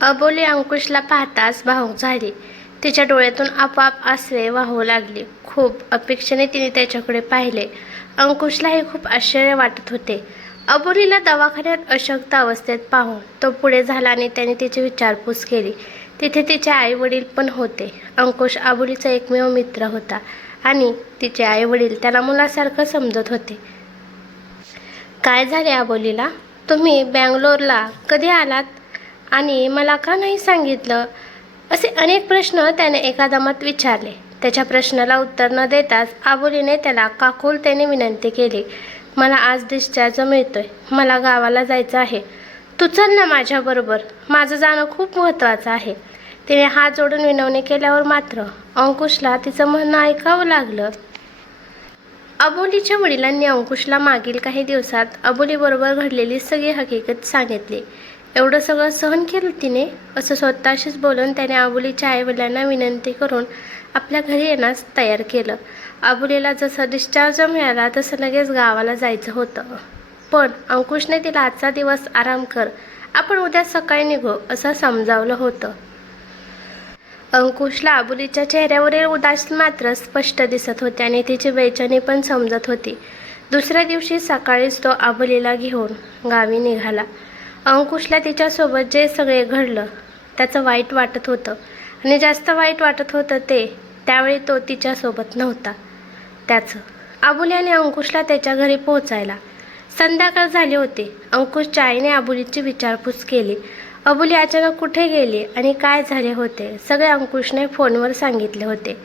अबोली अंकुशला पाहताच भावुक झाली. तिच्या डोळ्यातून आपोआप आसवे वाहू लागली. खूप अपेक्षेने तिने त्याच्याकडे पाहिले. अंकुशलाही खूप आश्चर्य वाटत होते. अबोलीला दवाखान्यात अशक्त अवस्थेत पाहून तो पुढे झाला आणि त्याने तिची विचारपूस केली. तिथे तिचे आई वडील पण होते. अंकुश अबोलीचा एकमेव मित्र होता आणि तिचे आई वडील त्याला मुलासारखं समजत होते. काय झाले अबोलीला? तुम्ही बँगलोरला कधी आलात आणि मला का नाही सांगितलं? असे अनेक प्रश्न त्याने एकदमात विचारले. त्याच्या प्रश्नाला उत्तर न देताच अबोलीने त्याला काकुलतेने विनंती केली, मला आज डिस्चार्ज मिळतोय. मला गावाला जायचं आहे. तू चल ना माझ्याबरोबर. माझं जाणं खूप महत्त्वाचं आहे. तिने हात जोडून विनवणी केल्यावर मात्र अंकुशला तिचं म्हणणं ऐकावं लागलं. अबोलीच्या वडिलांनी अंकुशला मागील काही दिवसात अबोलीबरोबर घडलेली सगळी हकीकत सांगितली. एवढं सगळं सहन केलं तिने, असं स्वतःशीच बोलून त्याने अबोलीच्या आईवडिलांना विनंती करून आपल्या घरी येण्यास तयार केलं. अबोलीला जसं डिस्चार्ज मिळाला तसं लगेच गावाला जायचं होतं. पण अंकुशने तिला आजचा दिवस आराम कर, आपण उद्या सकाळी निघू असं समजावलं होतं. अंकुशला अबोलीच्या चेहऱ्यावरील उदासी मात्र स्पष्ट दिसत होते आणि तिची बेचैनी पण समजत होती. दुसऱ्या दिवशी सकाळीच तो अबोलीला घेऊन गावी निघाला. अंकुशला तिच्यासोबत जे सगळे घडलं त्याचं वाईट वाटत होतं आणि जास्त वाईट वाटत होतं ते त्यावेळी तो तिच्यासोबत नव्हता त्याचं. अबोली आणि अंकुशला त्याच्या घरी पोहोचायला संध्याकाळ झाली होती. अंकुशच्या आईने अबोलीची विचारपूस केली. अबोली अचानक कुठे गेली आणि काय झाले होते सगळे अंकुशने फोनवर सांगितले होते.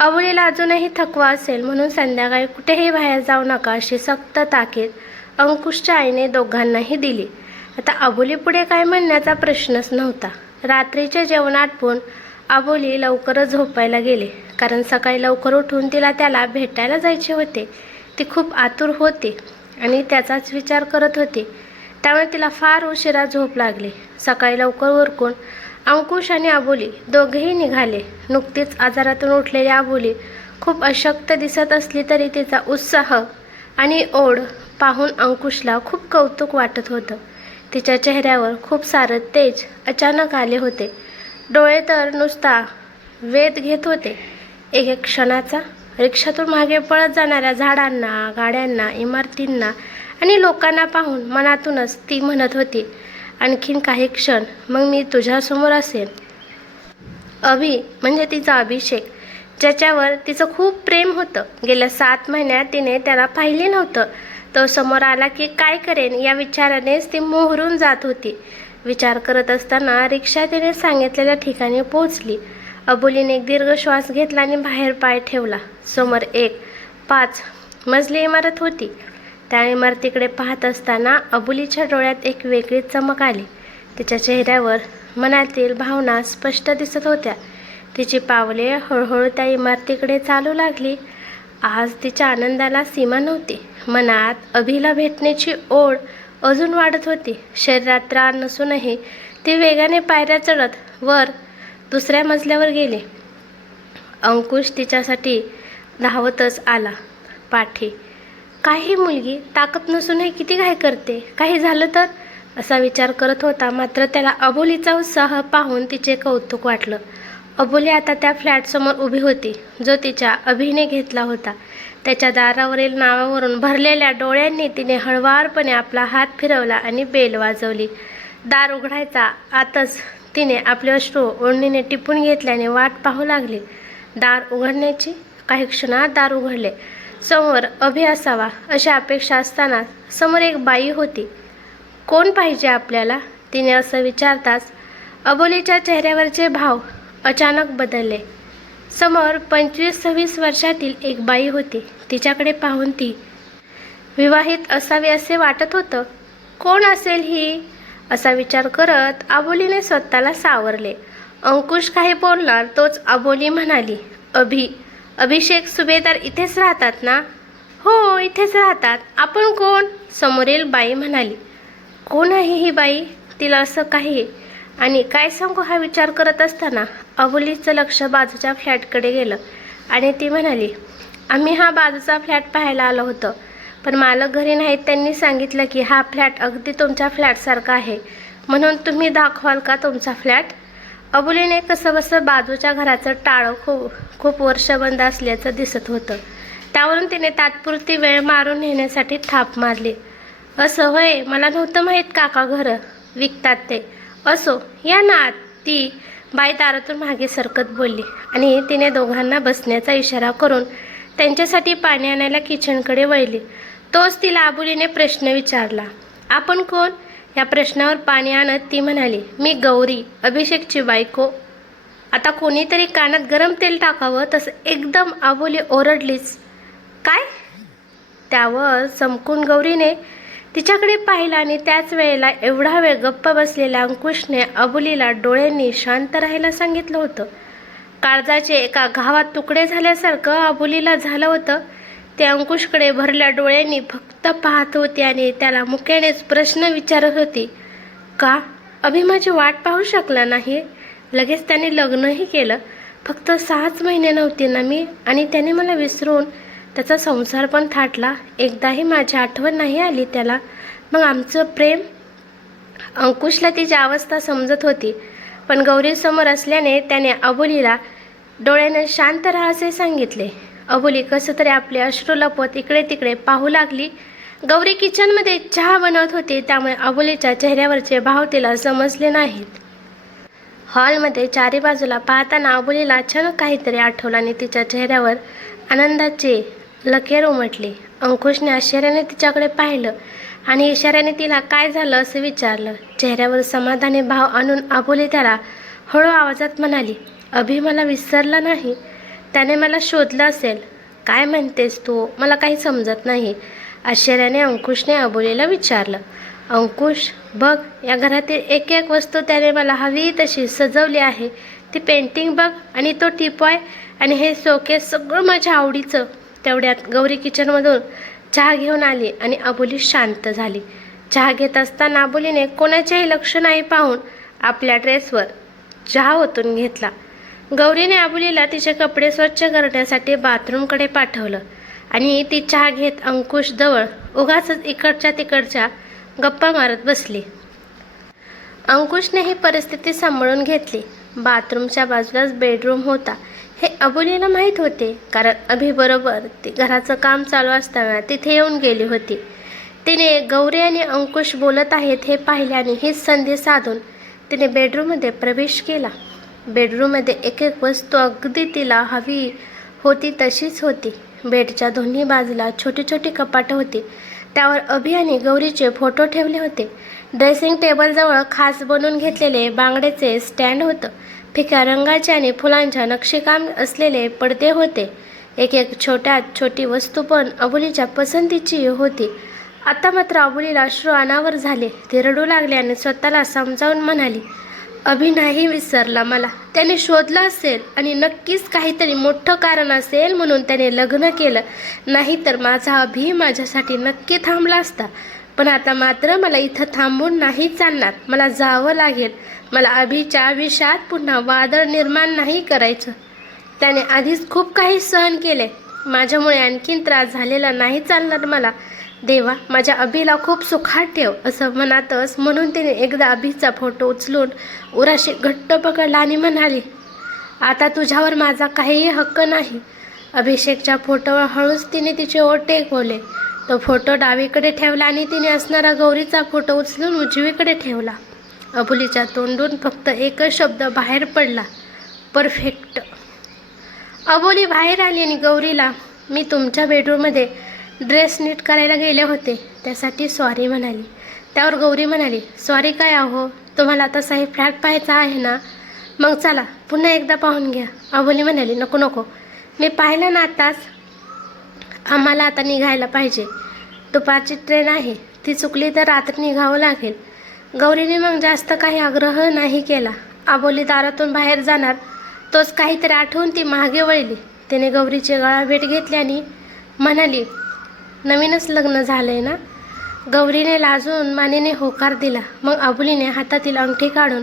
अबोलीला अजूनही थकवा असेल म्हणून संध्याकाळी कुठेही बाहेर जाऊ नका अशी सक्त ताकीद अंकुशच्या आईने दोघांनाही दिली. आता अबोली पुढे काय म्हणण्याचा प्रश्नच नव्हता. रात्रीचे जेवण आटपून अबोली लवकरच झोपायला गेली, कारण सकाळी लवकर उठून तिला त्याला भेटायला जायचे होते. ती खूप आतुर होती आणि त्याचाच विचार करत होती. त्यामुळे तिला फार उशिरा झोप लागली. सकाळी लवकर उरकून अंकुश आणि अबोली दोघेही निघाले. नुकतीच आजारातून उठलेली अबोली खूप अशक्त दिसत असली तरी तिचा उत्साह आणि ओढ पाहून अंकुशला खूप कौतुक वाटत होतं. तिच्या चेहऱ्यावर खूप सारं तेज अचानक आले होते. डोळे तर नुसता वेध घेत होते. एक एक क्षणाचा रिक्षातून मागे पळत जाणाऱ्या झाडांना, गाड्यांना, इमारतींना आणि लोकांना पाहून मनातूनच ती म्हणत होती, आणखीन काही क्षण मग मी तुझ्यासमोर असेन. अभि म्हणजे तिचा अभिषेक, ज्याच्यावर तिचं खूप प्रेम होतं. गेल्या 7 महिन्यात तिने त्याला पाहिले नव्हतं. तो समोर आला की काय करेन या विचारानेच ती मोहरून जात होती. विचार करत असताना रिक्षा तिने सांगितलेल्या ठिकाणी पोहोचली. अबोलीने एक दीर्घ श्वास घेतला आणि बाहेर पाय ठेवला. समोर एक 5 मजली इमारत होती. त्या इमारतीकडे पाहत असताना अबोलीच्या डोळ्यात एक वेगळी चमक आली. तिच्या चेहऱ्यावर मनातील भावना स्पष्ट दिसत होत्या. तिची पावले हळूहळू त्या इमारतीकडे चालू लागली. आज तिच्या आनंदाला सीमा नव्हती. मनात अभिला भेटण्याची ओढ अजून वाढत होती. शरीरात त्राण नसूनही ती वेगाने पायऱ्या चढत वर दुसऱ्या मजल्यावर गेली. अंकुश तिच्यासाठी धावतच आला पाठी. काही मुलगी ताकद नसूनही किती घाई करते, काही झालं तर असा विचार करत होता. मात्र त्याला अबोलीचा उत्साह पाहून तिचे कौतुक वाटलं. अबोली आता त्या फ्लॅटसमोर उभी होती जो तिच्या अभिने घेतला होता. त्याच्या दारावरील नावावरून भरलेल्या डोळ्यांनी तिने हळुवारपणे आपला हात फिरवला आणि बेल वाजवली. दार उघडायचा आतच तिने आपले अश्रू ओढणीने टिपून घेतल्याने वाट पाहू लागली. दार उघडण्याची काही क्षणात दार उघडले. समोर अभि असावा अशी अपेक्षा असताना समोर एक बाई होती. कोण पाहिजे आपल्याला, तिने असं विचारताच अबोलीच्या चेहऱ्यावरचे भाव अचानक बदलले. समोर 25-26 वर्षातील एक बाई होती. तिच्याकडे पाहून ती विवाहित असावी असे वाटत होतं. कोण असेल ही असा विचार करत अबोलीने स्वतःला सावरले. अंकुश काही बोलणार तोच अबोली म्हणाली, अभिषेक सुभेदार इथेच राहतात ना? हो इथेच राहतात. आपण कोण? समोरील बाई म्हणाली. कोण आहे ही बाई? तिला असं काही आणि काय सांगू हा विचार करत असताना अबोलीचं लक्ष बाजूच्या फ्लॅटकडे गेलं आणि ती म्हणाली, आम्ही हा बाजूचा फ्लॅट पाहायला आलो होतो, पण मालक घरी नाहीत. त्यांनी सांगितलं की हा फ्लॅट अगदी तुमच्या फ्लॅटसारखा आहे म्हणून तुम्ही दाखवाल का तुमचा फ्लॅट? अबोलीने कसंबसं बाजूच्या घराचं टाळं खूप वर्ष बंद असल्याचं दिसत होतं. त्यावरून तिने तात्पुरती वेळ मारून नेण्यासाठी थाप मारली. असं होय, मला नव्हतं माहीत काका घरं विकतात ते. असो, या ना आत. ती बाई दारातून मागे सरकत बोलली आणि तिने दोघांना बसण्याचा इशारा करून त्यांच्यासाठी पाणी आणायला किचनकडे वळली. तोच तिला अबोलीने प्रश्न विचारला. आपण कोण? या प्रश्नावर पाणी आणत ती म्हणाली, मी गौरी, अभिषेकची बायको. आता कोणीतरी कानात गरम तेल टाकावं तसं एकदम अबोली ओरडलीच. काय? त्यावर चमकून गौरीने तिच्याकडे पाहिलं आणि त्याच वेळेला एवढा वेळ गप्प बसलेल्या अंकुशने अबोलीला डोळ्यांनी शांत राहायला सांगितलं होतं. काळजाचे एका घावात तुकडे झाल्यासारखं अबोलीला झालं होतं. ते अंकुशकडे भरल्या डोळ्यांनी फक्त पाहत होती आणि त्याला मुक्यानेच प्रश्न विचारत होती. का? अभि माझी वाट पाहू शकला नाही? लगेच त्याने लग्नही केलं. फक्त 6च महिने नव्हती ना मी, आणि त्याने मला विसरून त्याचा संसार पण थाटला. एकदाही माझी आठवण नाही आली त्याला. मग आमचं प्रेम? अंकुशला तिची अवस्था समजत होती, पण गौरीसमोर असल्याने त्याने अबोलीला डोळ्याने शांत राहा असे सांगितले. अबोली कसं तरी आपले अश्रू लपवत इकडे तिकडे पाहू लागली. गौरी किचनमध्ये चहा बनवत होती, त्यामुळे अबोलीच्या चेहऱ्यावरचे भाव तिला समजले नाहीत. हॉलमध्ये चारी बाजूला पाहताना अबोलीला अचानक काहीतरी आठवलं आणि तिच्या चेहऱ्यावर आनंदाची लकेर उमटली. अंकुशने आश्चर्याने तिच्याकडे पाहिलं आणि इशाऱ्याने तिला काय झालं असं विचारलं. चेहऱ्यावर समाधानी भाव आणून अबोली त्याला हळू आवाजात म्हणाली, अभि मला विसरला नाही. त्याने मला शोधलं असेल. काय म्हणतेस तू? मला काही समजत नाही. आश्चर्याने अंकुशने अबोलीला विचारलं. अंकुश, बघ, या घरातील एक एक वस्तू त्याने मला हवी तशी सजवली आहे. ती पेंटिंग बघ, आणि तो टीपॉय, आणि हे शोकेस, सगळं माझ्या आवडीचं. तेवढ्यात गौरी किचनमधून चहा घेऊन आली आणि अबोली शांत झाली. चहा घेत असताना अबोलीने कोणाचेही लक्ष नाही पाहून आपल्या ड्रेसवर चहा ओतून घेतला. गौरीने अबोलीला तिचे कपडे स्वच्छ करण्यासाठी बाथरूमकडे पाठवलं आणि ती चहा घेत अंकुश जवळ उगाचच इकडच्या तिकडच्या गप्पा मारत बसली. अंकुशने ही परिस्थिती सांभाळून घेतली. बाथरूमच्या बाजूलाच बेडरूम होता हे अबोलीला माहीत होते, कारण अभिबरोबर ती घराचं काम चालू असताना तिथे येऊन गेली होती. तिने गौरी आणि अंकुश बोलत आहेत हे पाहिल्याने हीच संधी साधून तिने बेडरूममध्ये प्रवेश केला. बेडरूममध्ये एक एक वस्तू अगदी तिला हवी होती तशीच होती. बेडच्या दोन्ही बाजूला छोटी छोटी कपाटं होती. त्यावर अभि आणि गौरीचे फोटो ठेवले होते. ड्रेसिंग टेबलजवळ खास बनवून घेतलेले बांगड्याचे स्टँड होतं. फिक्या रंगाचे आणि फुलांच्या नक्षीकाम असलेले पडदे होते. एक एक छोट्यात छोटी वस्तू पण अबोलीच्या पसंतीची होती. आता मात्र अबोलीला अश्रू अनावर झाले. ती रडू लागली आणि स्वतःला समजावून म्हणाली, अभि नाही विसरला मला. त्याने शोधलं असेल आणि नक्कीच काहीतरी मोठं कारण असेल म्हणून त्याने लग्न केलं. नाहीतर माझा अभि माझ्यासाठी नक्की थांबला असता. पण आता मात्र मला इथं थांबून नाही चालणार. मला जावं लागेल. मला अभिच्या आयुष्यात पुन्हा वादळ निर्माण नाही करायचं. त्याने आधीच खूप काही सहन केले. माझ्यामुळे आणखीन त्रास झालेला नाही चालणार मला. देवा, माझ्या अभिला खूप सुखात ठेव, असं म्हणतच म्हणून तिने एकदा अभिचा फोटो उचलून उराशी घट्ट पकडला आणि म्हणाली, आता तुझ्यावर माझा काहीही हक्क नाही. अभिषेकच्या फोटोवर हळूच तिने तिचे ओठ टेकवले. तो फोटो डावीकडे ठेवला आणि तिने असणारा गौरीचा फोटो उचलून उजवीकडे ठेवला. अबोलीच्या तोंडून फक्त एकच शब्द बाहेर पडला, परफेक्ट. अबोली बाहेर आली आणि गौरीला, मी तुमच्या बेडरूममध्ये ड्रेस नीट करायला गेले होते, त्यासाठी सॉरी म्हणाली. त्यावर गौरी म्हणाली, सॉरी काय आहो, तुम्हाला तसाही फ्लॅट पाहायचा आहे ना, मग चला पुन्हा एकदा पाहून घ्या. अबोली म्हणाली, नको नको, मी पाहिलं ना आताच. आम्हाला आता निघायला पाहिजे. दुपारची ट्रेन आहे, ती चुकली तर रात्री निघावं लागेल. गौरीने मग जास्त काही आग्रह नाही केला. अबोली दारातून बाहेर जाणार तोच काहीतरी आठवून ती मागे वळली. तिने गौरीची गळाभेट घेतली आणि म्हणाली, नवीनच लग्न झालंय ना. गौरीने लाजून मानेने होकार दिला. मग अबोलीने हातातील अंगठी काढून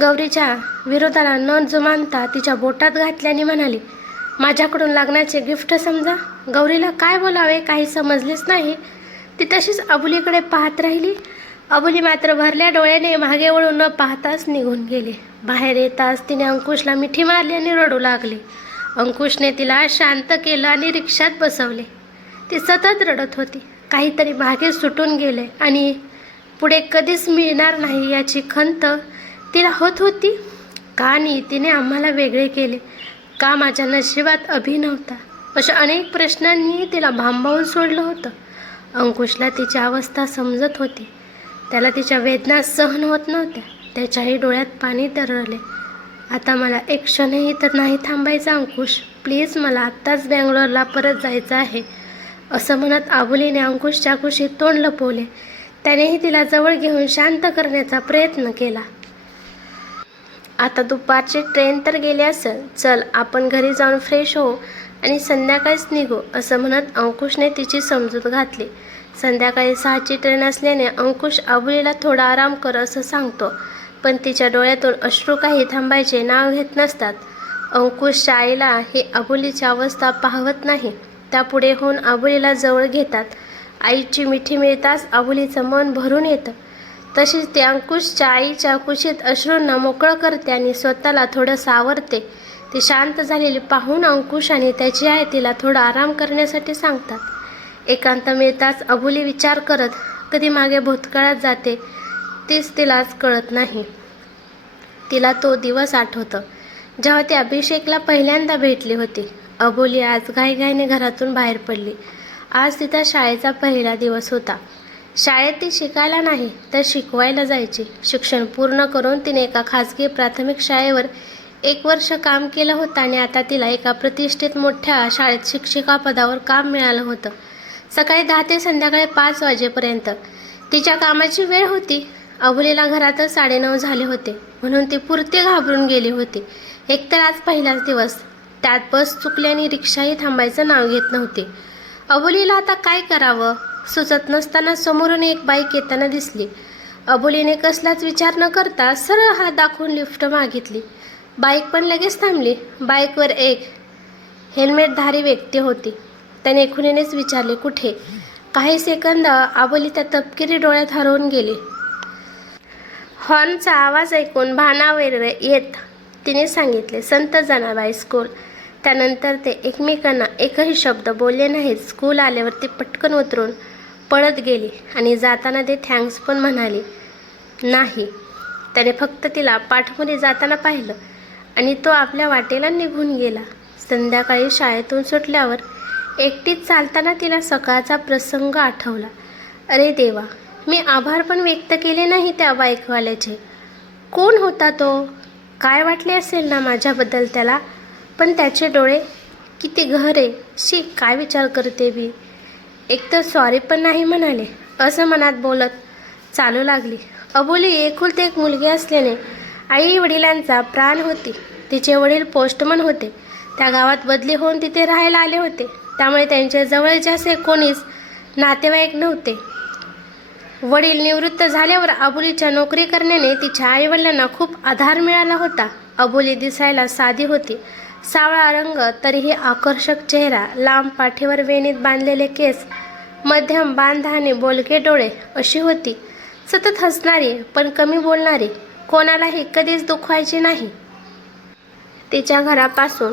गौरीच्या विरोधाला न जुमानता तिच्या बोटात घातली आणि म्हणाली, माझ्याकडून लग्नाचे गिफ्ट समजा. गौरीला काय बोलावे काही समजलेच नाही. ती तशीच अबोलीकडे पाहत राहिली. अबोली मात्र भरल्या डोळ्याने मागे वळून न पाहताच निघून गेले. बाहेर येताच तिने अंकुशला मिठी मारली आणि रडू लागली. अंकुशने तिला शांत केलं आणि रिक्षात बसवले. ती सतत रडत होती. काहीतरी मागे सुटून गेले आणि पुढे कधीच मिळणार नाही याची खंत तिला होत होती. का नियतीने आम्हाला वेगळे केले? का माझ्या नशिबात अभि नव्हता? अशा अनेक प्रश्नांनी तिला भांबावून सोडलं होतं. अंकुशला तिची अवस्था समजत होती. त्याला तिच्या वेदना सहन होत नव्हत्या. त्याच्याही डोळ्यात पाणी तरळले. आता मला एक क्षणही तर नाही थांबायचं अंकुश, प्लीज, मला आत्ताच बँगलोरला परत जायचं आहे. असं म्हणत अबोलीने अंकुशच्या कुशीत तोंड लपवले. त्यानेही तिला जवळ घेऊन शांत करण्याचा प्रयत्न केला. आता दुपारची ट्रेन तर गेली असेल, चल आपण घरी जाऊन फ्रेश होऊ आणि संध्याकाळीच निघू, असं म्हणत अंकुशने तिची समजूत घातली. संध्याकाळी 6ची ट्रेन असल्याने अंकुश अबोलीला थोडा आराम कर असं सांगतो, पण तिच्या डोळ्यातून अश्रू काही थांबायचे नाव घेत नसतात. अंकुशच्या आईला ही अबोलीची अवस्था पाहवत नाही. त्या पुढे होऊन अबोलीला जवळ घेतात. आईची मिठी मिळताच अबोलीचं मन भरून येतं. तशीच ती अंकुशच्या आईच्या कुशीत अश्रूंना मोकळं करते आणि स्वतःला थोडं सावरते. ती शांत झालेली पाहून अंकुश आणि त्याची आई तिला थोडा आराम करण्यासाठी सांगतात. एकांत मिळताच अबोली विचार करत कधी मागे भूतकाळात जाते, तीच तिलाच कळत नाही. तिला तो दिवस आठवतं जेव्हा ती अभिषेकला पहिल्यांदा भेटली होती. अबोली आज घाईघाईने घरातून बाहेर पडली. आज तिचा शाळेचा पहिला दिवस होता. शाळेत ती शिकायला नाही तर शिकवायला जायची. शिक्षण पूर्ण करून तिने एका खाजगी प्राथमिक शाळेवर 1 वर्ष काम केलं होतं आणि आता तिला एका प्रतिष्ठित मोठ्या शाळेत शिक्षिका पदावर काम मिळालं होतं. सकाळी 10 ते संध्याकाळी 5 वाजेपर्यंत तिच्या कामाची वेळ होती. अबोलीला घरातच 9:30 झाले होते, म्हणून ती पुरती घाबरून गेली होती. एकतर आज पहिलाच दिवस, त्यात बस चुकली आणि रिक्षाही थांबायचं नाव घेत नव्हती. अबोलीला आता काय करावं सुचत नसताना समोरून एक बाईक येताना दिसली. अबोलीने कसलाच विचार न करता सरळ हात दाखवून लिफ्ट मागितली. बाईक पण लगेच थांबली. बाईकवर एक हेल्मेटधारी व्यक्ती होती. त्याने खुणेनेच विचारले, कुठे? काही सेकंद अबोली त्या तपकिरी डोळ्यात हरवून गेली. हॉर्नचा आवाज ऐकून भानावर येत तिने सांगितले, संत जनाबाई स्कूल. त्यानंतर ते एकमेकांना एकही शब्द बोलले नाहीत. स्कूल आल्यावर ती पटकन उतरून पळत गेली आणि जाताना ते थँक्स पण म्हणाली नाही. त्याने फक्त तिला पाठमध्ये जाताना पाहिलं आणि तो आपल्या वाटेला निघून गेला. संध्याकाळी शाळेतून सुटल्यावर एकटीच चालताना तिला सकाळचा प्रसंग आठवला. अरे देवा, मी आभार पण व्यक्त केले नाही त्या बाईकवाल्याचे. कोण होता तो? काय वाटले असेल ना माझ्याबद्दल त्याला? पण त्याचे डोळे किती गहरे. शी, काय विचार करते मी. एकतर सॉरी पण नाही म्हणाले. असं मनात बोलत चालू लागली. अबोली एकुलती एक मुलगी असल्याने आई वडिलांचा प्राण होती. तिचे वडील पोस्टमन होते. त्या गावात बदली होऊन तिथे राहायला आले होते. त्यामुळे त्यांच्या जवळचे असे कोणीच नातेवाईक नव्हते. वडील निवृत्त झाल्यावर अबोलीच्या नोकरी करण्याने तिच्या आईवडिलांना खूप आधार मिळाला होता. अबोली दिसायला साधी होती. सावळा रंग, तरीही आकर्षक चेहरा, लांब पाठीवर वेणीत बांधलेले केस, मध्यम बांधा आणि बोलके डोळे अशी होती. सतत हसणारी पण कमी बोलणारी, कोणालाही कधीच दुखवायची नाही. तिच्या घरापासून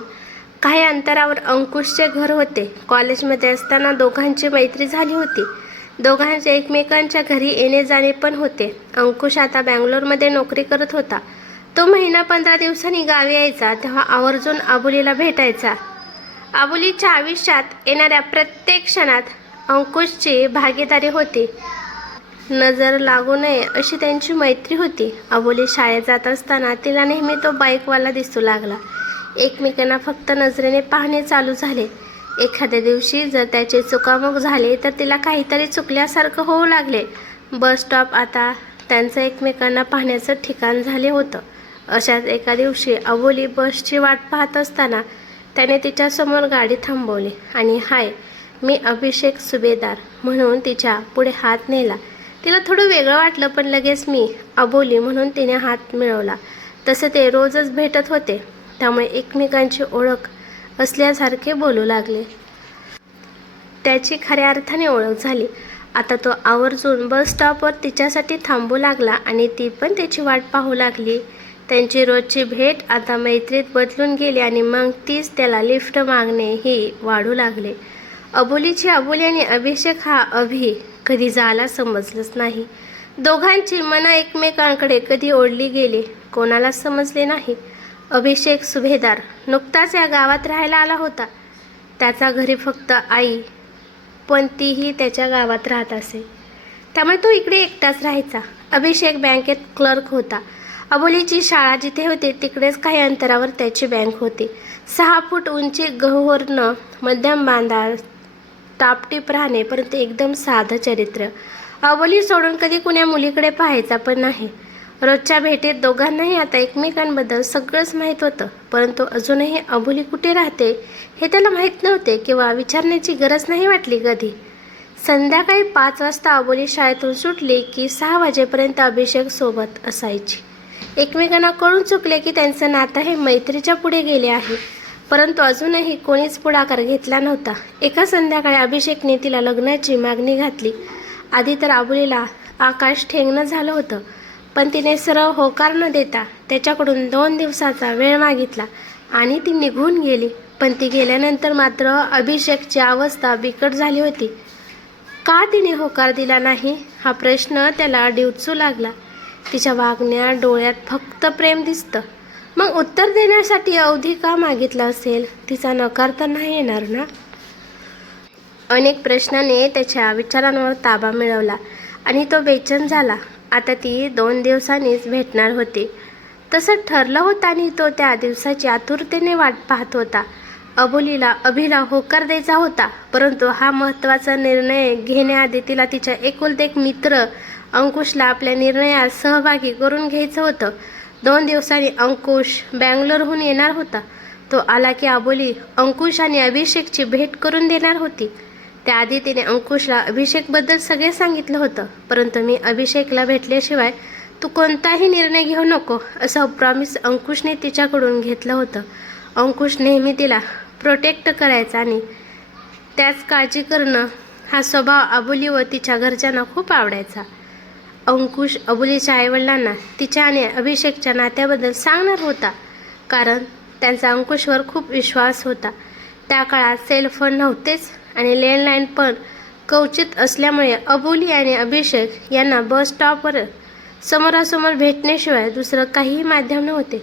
काही अंतरावर अंकुशचे घर होते. कॉलेजमध्ये असताना दोघांची मैत्री झाली होती. दोघांचे एकमेकांच्या घरी येणे जाणे पण होते. अंकुश आता बँगलोरमध्ये नोकरी करत होता. तो महिना 15 दिवसांनी गावी यायचा तेव्हा आवर्जून अबोलीला भेटायचा. अबोलीच्या आयुष्यात येणाऱ्या प्रत्येक क्षणात अंकुशची भागीदारी होती. नजर लागू नये अशी त्यांची मैत्री होती. अबोली शाळेत जात असताना तिला नेहमी तो बाईकवाला दिसू लागला. एकमेकांना फक्त नजरेने पाहणे चालू झाले. एखाद्या दिवशी जर त्याचे चुकामुक झाले तर तिला काहीतरी चुकल्यासारखं होऊ लागले. बस स्टॉप आता त्यांचं एकमेकांना पाहण्याचं ठिकाण झाले होतं. अशाच एका दिवशी अबोली बसची वाट पाहत असताना त्याने तिच्यासमोर गाडी थांबवली आणि हाय, मी अभिषेक सुभेदार म्हणून तिच्या पुढे हात नेला. तिला थोडं वेगळं वाटलं, पण लगेच मी अबोली म्हणून तिने हात मिळवला. तसे ते रोजच भेटत होते, त्यामुळे एकमेकांची ओळख असल्यासारखे बोलू लागले. त्याची खऱ्या अर्थाने ओळख झाली. आता तो आवर्जून बस स्टॉपवर तिच्यासाठी थांबू लागला आणि ती पण त्याची वाट पाहू लागली. त्यांची रोजची भेट आता मैत्रीत बदलून गेली आणि मग तीच त्याला लिफ्ट मागणे ही वाढू लागले. अबोलीची अबोली आणि अभिषेक हा अभि कधी झाला समजलंच नाही. दोघांची मनं एकमेकांकडे कधी ओढली गेली कोणालाच समजले नाही. अभिषेक सुभेदार नुकताच या गावात राहायला आला होता. त्याच्या घरी फक्त आई, पण तीही त्याच्या गावात राहत असे, त्यामुळे तो इकडे एकटाच राहायचा. अभिषेक बँकेत क्लर्क होता. अबोलीची शाळा जिथे होती तिकडेच काही अंतरावर त्याची बँक होती. 6 फूट उंची, गव्हर्न, मध्यम बांधा, टापटीप राहणे, परंतु एकदम साधं चरित्र. अबोली सोडून कधी कुण्या मुलीकडे पाहायचा पण नाही. रोजच्या भेटीत दोघांनाही आता एकमेकांबद्दल सगळंच माहीत होतं, परंतु अजूनही अबोली कुठे राहते हे त्याला माहीत नव्हते किंवा विचारण्याची गरज नाही वाटली कधी. संध्याकाळी 5 वाजता अबोली शाळेतून सुटली की 6 वाजेपर्यंत अभिषेक सोबत असायची. एकमेकांना कळून चुकले की त्यांचं नातं हे मैत्रीच्या पुढे गेले आहे, परंतु अजूनही कोणीच पुढाकार घेतला नव्हता. एका संध्याकाळी अभिषेकने तिला लग्नाची मागणी घातली. आधी तर अबोलीला आकाश ठेंगणं झालं होतं, पण तिने सरळ होकार न देता त्याच्याकडून 2 दिवसाचा वेळ मागितला आणि ती निघून गेली. पण ती गेल्यानंतर मात्र अभिषेकची अवस्था बिकट झाली होती. का तिने होकार दिला नाही हा प्रश्न त्याला डिवचू लागला. तिच्या वागण्यात, डोळ्यात फक्त प्रेम दिसतं. मग उत्तर देण्यासाठी अवधी का मागितला असेल? तिचा नकार तर नाही येणार ना? अनेक प्रश्नाने त्याच्या विचारांवर ताबा मिळवला आणि तो बेचैन झाला. आता ती 2 दिवसांनीच भेटणार होती, तसं ठरलं होतं आणि तो त्या दिवसाची आतुरतेने वाट पाहत होता. अबोलीला अभिला होकार द्यायचा होता, परंतु हा महत्त्वाचा निर्णय घेण्याआधी तिला तिच्या एकुलते एक मित्र अंकुशला आपल्या निर्णयात सहभागी करून घ्यायचं होतं. 2 दिवसांनी अंकुश बँगलोरहून येणार होता. तो आला की अबोली अंकुश आणि अभिषेकची भेट करून देणार होती. त्याआधी तिने अंकुशला अभिषेकबद्दल सगळे सांगितलं होतं, परंतु मी अभिषेकला भेटल्याशिवाय तू कोणताही निर्णय घेऊ नको असं प्रॉमिस अंकुशने तिच्याकडून घेतलं होतं. अंकुश नेहमी तिला प्रोटेक्ट करायचा आणि त्याच काळजी करणं हा स्वभाव अबोली व तिच्या घरच्यांना खूप आवडायचा. अंकुश अबोलीच्या आईवडिलांना तिच्या आणि अभिषेकच्या नात्याबद्दल सांगणार होता, कारण त्यांचा अंकुशवर खूप विश्वास होता. त्या काळात सेलफोन नव्हतेच आणि लँडलाईन पण क्वचित असल्यामुळे अबोली आणि अभिषेक यांना बस स्टॉपवर समोरासमोर भेटण्याशिवाय दुसरं काहीही माध्यम नव्हते.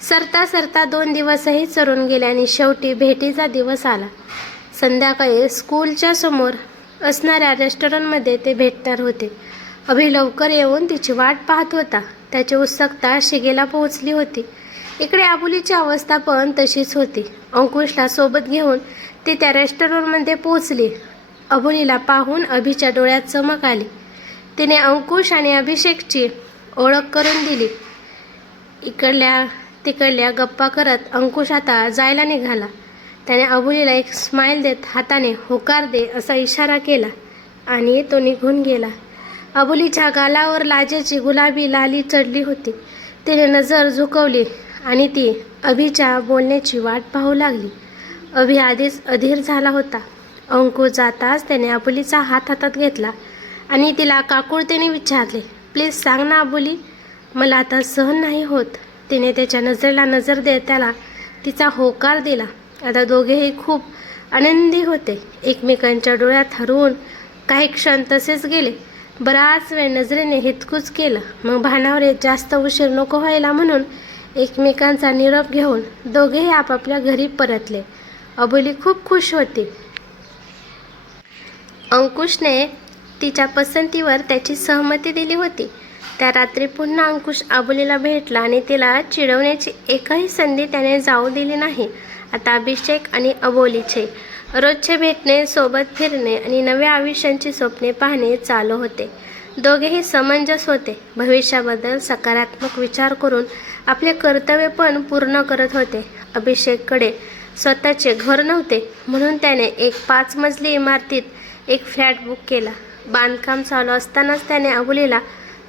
सरता सरता 2 दिवसही सरून गेले आणि शेवटी भेटीचा दिवस आला. संध्याकाळी स्कूलच्या समोर असणाऱ्या रेस्टॉरंटमध्ये ते भेटणार होते. अभि लवकर येऊन तिची वाट पाहत होता. त्याची उत्सुकता शिगेला पोहोचली होती. इकडे अबोलीची अवस्था पण तशीच होती. अंकुशला सोबत घेऊन ती त्या रेस्टॉरंटमध्ये पोहोचली. अबोलीला पाहून अभिच्या डोळ्यात चमक आली. तिने अंकुश आणि अभिषेकची ओळख करून दिली. इकडल्या तिकडल्या गप्पा करत अंकुश आता जायला निघाला. त्याने अबोलीला एक स्माईल देत हाताने होकार दे असा इशारा केला आणि तो निघून गेला. अबोलीच्या गालावर लाजेची गुलाबी लाली चढली होती. तिने नजर झुकवली आणि ती अभिच्या बोलण्याची वाट पाहू लागली. अभि आधीच अधीर झाला होता. अंकुश जाताच त्याने अबोलीचा हात हातात घेतला आणि तिला काकुळतेने विचारले, प्लीज सांग ना अबोली, मला आता सहन नाही होत. तिने त्याच्या नजरेला नजर देत त्याला तिचा होकार दिला. आता दोघेही खूप आनंदी होते. एकमेकांच्या डोळ्यात हरवून काही क्षण तसेच गेले. बराच वेळ नजरेने हितकुच केलं. मग भानावर जास्त उशीर नको व्हायला म्हणून एकमेकांचा निरोप घेऊन दोघेही आपापल्या घरी परतले. अबोली खूप खुश होती. अंकुशने तिच्या पसंतीवर त्याची सहमती दिली होती. त्या रात्री पुन्हा अंकुश अबोलीला भेटला आणि तिला चिडवण्याची एकही संधी त्याने जाऊ दिली नाही. आता अभिषेक आणि अबोलीचे रोजचे भेटणे, सोबत फिरणे आणि नव्या आयुष्यांची स्वप्ने पाहणे चालू होते. दोघेही समंजस होते. भविष्याबद्दल सकारात्मक विचार करून आपले कर्तव्य पण पूर्ण करत होते. अभिषेककडे स्वतःचे घर नव्हते, म्हणून त्याने एक 5 मजली इमारतीत एक फ्लॅट बुक केला. बांधकाम चालू असतानाच त्याने अबोलीला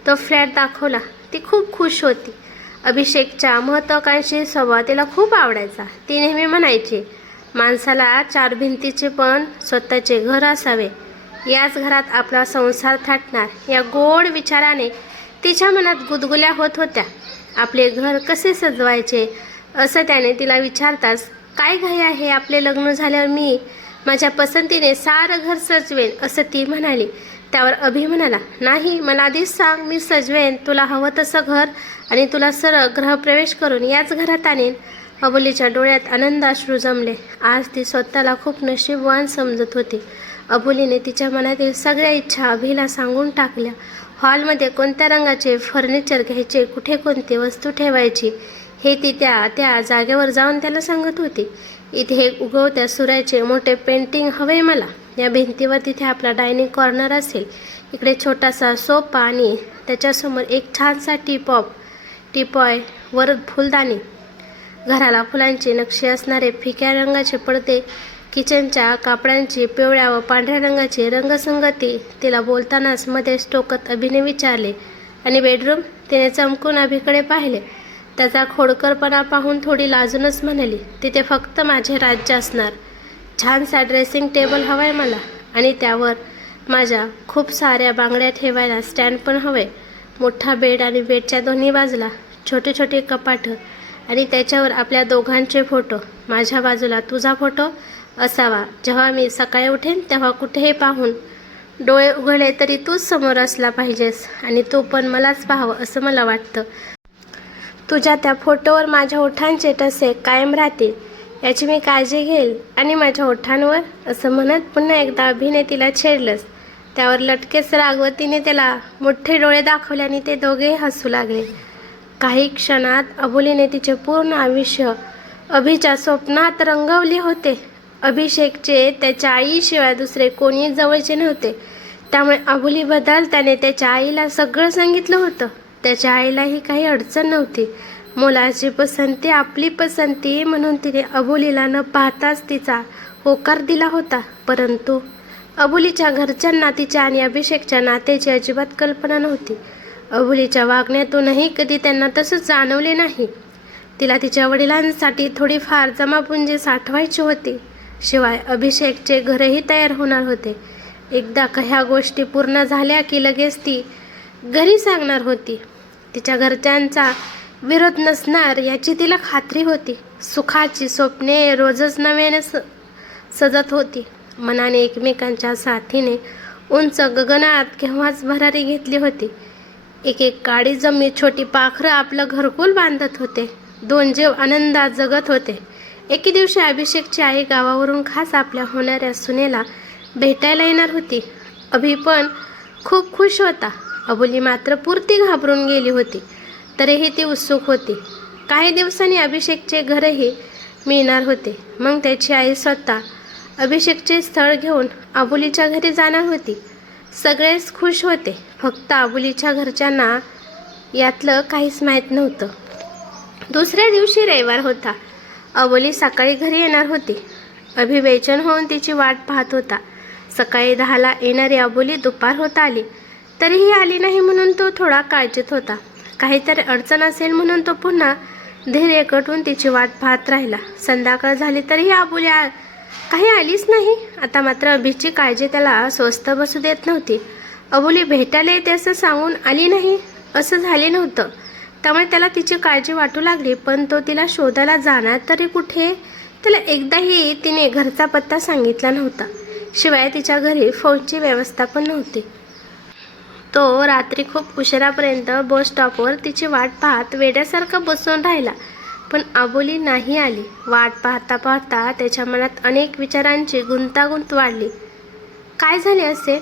तो फ्लॅट दाखवला. ती खूप खुश होती. अभिषेकच्या महत्त्वाकांक्षी स्वभाव तिला खूप आवडायचा. ती नेहमी म्हणायची, माणसाला 4 भिंतीचे पण स्वतःचे घर असावे. याच घरात आपला संसार थाटणार या गोड विचाराने तिच्या मनात गुदगुल्या होत होत्या. आपले घर कसे सजवायचे असं त्याने तिला विचारताच, काय घाई आहे, आपले लग्न झाल्यावर मी माझ्या पसंतीने सारं घर सजवेन असं ती म्हणाली. त्यावर अभि म्हणाला, नाही, मला आधीच सांग, मी सजवेन तुला हवं तसं घर आणि तुला सरळ गृहप्रवेश करून याच घरात आणेन. अबोलीच्या डोळ्यात आनंदाश्रू जमले. आज ती स्वतःला खूप नशीबवान समजत होती. अबोलीने तिच्या मनातील सगळ्या इच्छा अभिला सांगून टाकल्या. हॉलमध्ये कोणत्या रंगाचे फर्निचर घ्यायचे, कुठे कोणती वस्तू ठेवायची हे ती त्या जागेवर जाऊन त्याला सांगत होती. इथे उगवत्या सूर्याचे मोठे पेंटिंग हवे मला. या भिंतीवर तिथे आपला डायनिंग कॉर्नर असेल. इकडे छोटासा सोफा आणि त्याच्यासमोर एक छानसा टीपॉय वर फुलदाणी. घराला फुलांची नक्षी असणारे फिक्या रंगाचे पडदे. किचनच्या कापडांची पिवळ्या व पांढऱ्या रंगाची रंगसंगती तिला बोलतानाच मध्येच टोकत अभिने विचारले. आणि बेडरूम? तिने चमकून अभिकडे पाहिले. त्याचा खोडकरपणा पाहून थोडी लाजूनच म्हणाली, तिथे फक्त माझे राज्य असणार. छानसा ड्रेसिंग टेबल हवाय मला आणि त्यावर माझ्या खूप साऱ्या बांगड्या ठेवायला स्टँड पण हवे. मोठा बेड आणि बेडच्या दोन्ही बाजूला छोटे छोटे कपाटं आणि त्याच्यावर आपल्या दोघांचे फोटो. माझ्या बाजूला तुझा फोटो असावा. जेव्हा मी सकाळी उठेन तेव्हा कुठेही पाहून डोळे उघडले तरी तूच समोर असला पाहिजेस आणि तू पण मलाच पाहावं असं मला वाटतं. तुझ्या त्या फोटोवर माझ्या ओठांचे ठसे कायम राहतील याची मी काळजी घेईल आणि माझ्या ओठांवर असं म्हणत पुन्हा एकदा अभिने तिला छेडलंच. त्यावर लटकेच रागवत तिने त्याला मोठे डोळे दाखवले आणि ते दोघेही हसू लागले. काही क्षणात अबोलीने तिचे पूर्ण आयुष्य अभिच्या स्वप्नात रंगवले होते. अभिषेकचे त्याच्या आईशिवाय दुसरे कोणी जवळचे नव्हते. त्यामुळे अबोलीबद्दल त्याने त्याच्या आईला सगळं सांगितलं होतं. त्याच्या आईलाही काही अडचण नव्हती. मुलाची पसंती आपली पसंती म्हणून तिने अबोलीला न पाहताच तिचा होकार दिला होता. परंतु अबोलीच्या घरच्यांना तिच्या आणि अभिषेकच्या नात्याची अजिबात कल्पना नव्हती. अबोलीच्या वागण्यातूनही कधी त्यांना तसं जाणवले नाही. तिला तिच्या वडिलांसाठी थोडीफार जमापुंजी साठवायची होती. शिवाय अभिषेकचे घरही तयार होणार होते. एकदा का ह्या गोष्टी पूर्ण झाल्या की लगेच ती घरी सांगणार होती. तिच्या घरच्यांचा विरोध नसणार याची तिला खात्री होती. सुखाची स्वप्ने रोजच नव्याने सजत होती. मनाने एकमेकांच्या साथीने उंच गगनात केव्हाच भरारी घेतली होती. एक एक काळी जमी छोटी पाखरं आपलं घरकुल बांधत होते. दोन जीव आनंदात जगत होते. एके दिवशी अभिषेकची आई गावावरून खास आपल्या होणाऱ्या सुनेला भेटायला येणार होती. अभि पण खूप खुश होता. अबोली मात्र पुरती घाबरून गेली होती. तरीही ती उत्सुक होती. काही दिवसांनी अभिषेकचे घरही मिळणार होते. मग त्याची आई स्वतः अभिषेकचे स्थळ घेऊन अबोलीच्या घरी जाणार होती. सगळेच खुश होते. फक्त अबोलीच्या घरच्यांना यातलं काहीच माहीत नव्हतं. दुसऱ्या दिवशी रविवार होता. अबोली सकाळी घरी येणार होती. अभि बेचैन होऊन तिची वाट पाहत होता. सकाळी 10ला येणारी अबोली दुपार होत आली तरीही आली नाही म्हणून तो थोडा काळजीत होता. काहीतरी अडचण असेल म्हणून तो पुन्हा धैर्य कटून तिची वाट पाहत राहिला. संध्याकाळ झाली तरीही अबोली काही आलीच नाही. आता मात्र अभिची काळजी त्याला स्वस्थ बसू देत नव्हती. अबोली भेटायला येते असं सांगून आली नाही असं झाले नव्हतं. त्यामुळे त्याला तिची काळजी वाटू लागली. पण तो तिला शोधायला जाणार तरी कुठे? त्याला एकदाही तिने घरचा पत्ता सांगितला नव्हता. शिवाय तिच्या घरी फोनची व्यवस्था पण नव्हती. तो रात्री खूप उशिरापर्यंत बस स्टॉपवर तिची वाट पाहत वेड्यासारखा बसून राहिला. पण अबोली नाही आली. वाट पाहता पाहता त्याच्या मनात अनेक विचारांची गुंतागुंत वाढली. काय झाले असेल?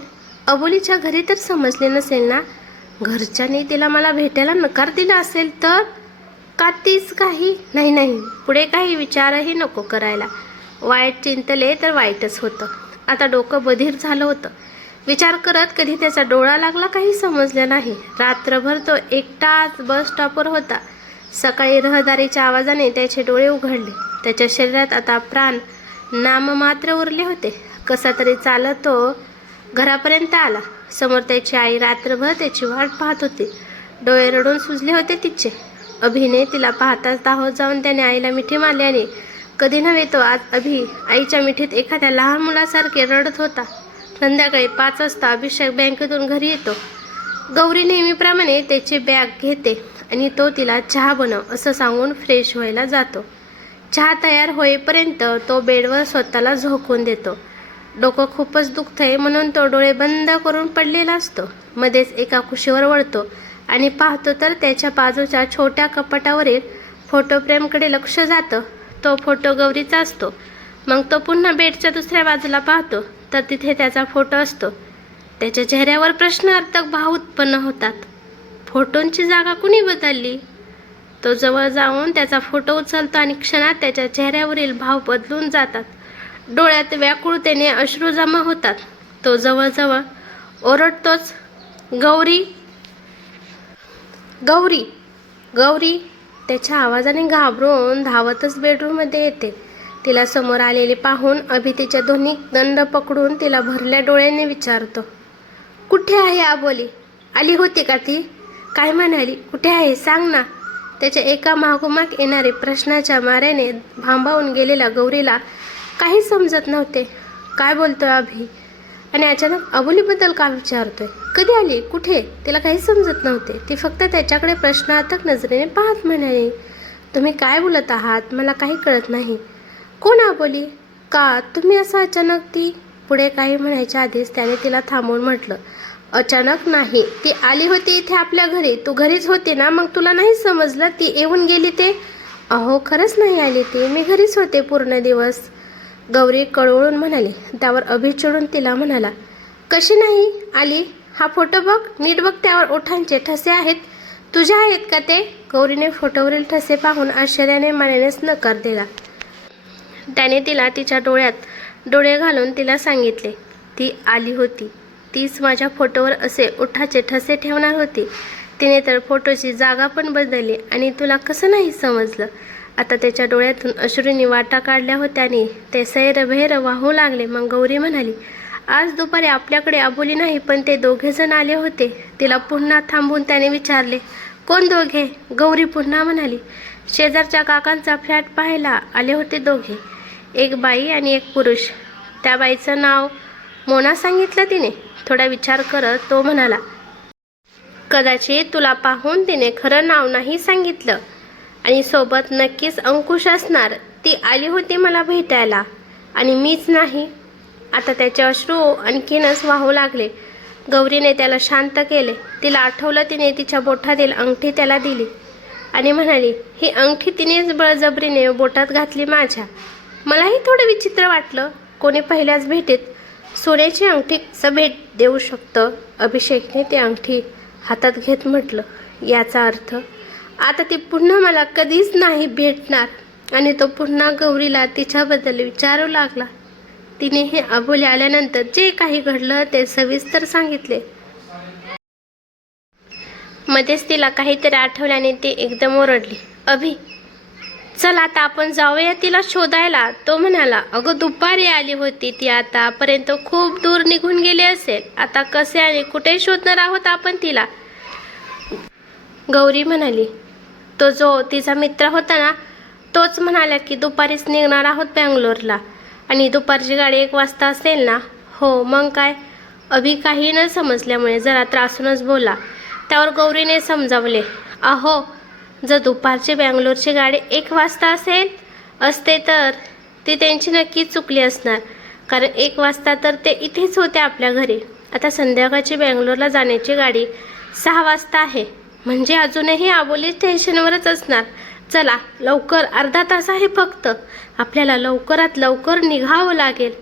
अबोलीच्या घरी तर समजले नसेल ना? घरच्यांनी तिला मला भेटायला नकार दिला असेल तर? का तीच काही? नाही, पुढे काही विचारही नको करायला. वाईट चिंतले तर वाईटच होतं. आता डोकं बधीर झालं होतं. विचार करत कधी त्याचा डोळा लागला काही समजलं नाही. रात्रभर तो एकटाच बस स्टॉपवर होता. सकाळी रहदारीच्या आवाजाने त्याचे डोळे उघडले. त्याच्या शरीरात आता प्राण नाममात्र उरले होते. कसा तरी चालत तो घरापर्यंत आला. समोर त्याची आई रात्रभर त्याची वाट पाहत होती. डोळे रडून सुजले होते तिचे. अभिने तिला पाहताच धावत जाऊन त्याने आईला मिठी मारली आणि कधी नव्हे तो आज अभि आईच्या मिठीत एखाद्या लहान मुलासारखे रडत होता. संध्याकाळी 5 वाजता अभिषेक बँकेतून घरी येतो. गौरी नेहमीप्रमाणे त्याची बॅग घेते आणि तो तिला चहा बनव असं सांगून फ्रेश व्हायला जातो. चहा तयार होईपर्यंत तो बेडवर स्वतःला झोकून देतो. डोकं खूपच दुखतंय म्हणून तो डोळे बंद करून पडलेला असतो. मध्येच एका कुशीवर वळतो आणि पाहतो तर त्याच्या बाजूच्या छोट्या कपाटावरील फोटो फ्रेमकडे लक्ष जातं. तो फोटो गौरीचा असतो. मग तो पुन्हा बेडच्या दुसऱ्या बाजूला पाहतो तर तिथे त्याचा फोटो असतो. त्याच्या चेहऱ्यावर प्रश्नार्थक भाव उत्पन्न होतात. फोटोंची जागा कुणी बदलली? तो जवळ जाऊन त्याचा फोटो उचलतो आणि क्षणात त्याच्या चेहऱ्यावरील भाव बदलून जातात. डोळ्यात व्याकुळतेने अश्रू जमा होतात. तो जवळजवळ ओरडतोच, गौरी, गौरी, गौरी. त्याच्या आवाजाने घाबरून धावतच बेडरूममध्ये येते. तिला समोर आलेले पाहून अभि तिच्या दोन्ही दंड पकडून तिला भरल्या डोळ्यांनी विचारतो, कुठे आहे आबोली? आली होती का ती? काय म्हणाली? कुठे आहे सांग ना. त्याच्या एका मागोमाग येणारे प्रश्नाच्या माऱ्याने भांबावून गेलेल्या गौरीला काही समजत नव्हते. काय बोलतोय अभि? आणि अचानक अबोलीबद्दल का विचारतोय? कधी आली? कुठे? तिला काही समजत नव्हते. ती फक्त त्याच्याकडे प्रश्नार्थक नजरेने पाहत म्हणाली, तुम्ही काय बोलत आहात? मला काही कळत नाही. कोण अबोली? का तुम्ही असं अचानक? ती पुढे काही म्हणायच्या आधीच त्याने तिला थांबवून म्हटलं, अचानक नाही, ती आली होती इथे आपल्या घरी. तू घरीच होती ना, मग तुला नाही समजलं ती येऊन गेली ते? अहो खरंच नाही आली ती, मी घरीच होते पूर्ण दिवस, गौरी कळवळून म्हणाली. त्यावर अभि चिडून तिला म्हणाला, कशी नाही आली? हा फोटो बघ, नीट बघ, त्यावर ओठांचे ठसे आहेत. तुझे आहेत का ते? गौरीने फोटोवरील ठसे पाहून आश्चर्याने मानेनेच नकार दिला. त्याने तिला तिच्या डोळ्यात डोळे घालून तिला सांगितले, ती आली होती. तीच माझ्या फोटोवर असे ओठाचे ठसे ठेवणार होती. तिने तर फोटोची जागा पण बदलली आणि तुला कसं नाही समजलं? आता त्याच्या डोळ्यातून अश्रूंनी वाटा काढल्या होत्या आणि ते सैरभैर वाहू लागले. मग गौरी म्हणाली, आज दुपारी आपल्याकडे अबोली नाही पण ते दोघेजण आले होते. तिला पुन्हा थांबून त्याने विचारले, कोण दोघे? गौरी पुन्हा म्हणाली, शेजारच्या काकांचा फ्लॅट पाहायला आले होते दोघे, एक बाई आणि एक पुरुष. त्या बाईचं नाव मोना सांगितलं तिने. थोडा विचार करत तो म्हणाला, कदाचित तुला पाहून तिने खरं नाव नाही सांगितलं आणि सोबत नक्कीच अंकुश असणार. ती आली होती मला भेटायला आणि मीच नाही. आता त्याचे अश्रू आणखीनच वाहू लागले. गौरीने त्याला शांत केले. तिला आठवलं तिने तिच्या बोटातील अंगठी त्याला दिली आणि म्हणाली, ही अंगठी तिनेच बळजबरीने बोटात घातली माझ्या. मलाही थोडं विचित्र वाटलं. कोणी पहिल्याच भेटीत सोन्याची अंगठी कसं भेट देऊ शकतं? अभिषेकने ती अंगठी हातात घेत म्हटलं, याचा अर्थ आता ती पुन्हा मला कधीच नाही भेटणार. आणि तो पुन्हा गौरीला तिच्याबद्दल विचारू लागला. तिने हे अबोली आल्यानंतर जे काही घडलं ते सविस्तर सांगितले. मध्येच तिला काहीतरी आठवल्याने ती एकदम ओरडली, अभि, चल आता आपण जाऊया तिला शोधायला. तो म्हणाला, अगं दुपारी आली होती ती, आतापर्यंत खूप दूर निघून गेली असेल. आता कसे आणि कुठे शोधणार आहोत आपण तिला? गौरी म्हणाली, तो जो तिचा मित्र होता ना, तोच म्हणाला की दुपारीच निघणार आहोत बँगलोरला आणि दुपारची गाडी 1 वाजता असेल ना. हो मग काय? अभि काही न समजल्यामुळे जरा त्रासूनच बोला. त्यावर गौरीने समजावले, अहो जर दुपारची बँगलोरची गाडी 1 वाजता असते तर ती त्यांची नक्कीच चुकली असणार, कारण 1 वाजता तर ते इथेच होते आपल्या घरी. आता संध्याकाळची बँगलोरला जाण्याची गाडी 6 वाजता आहे, म्हणजे अजूनही आबोली स्टेशनवरच असणार. चला लवकर, अर्धा तास आहे फक्त, आपल्याला लवकरात लवकर निघावं लागेल.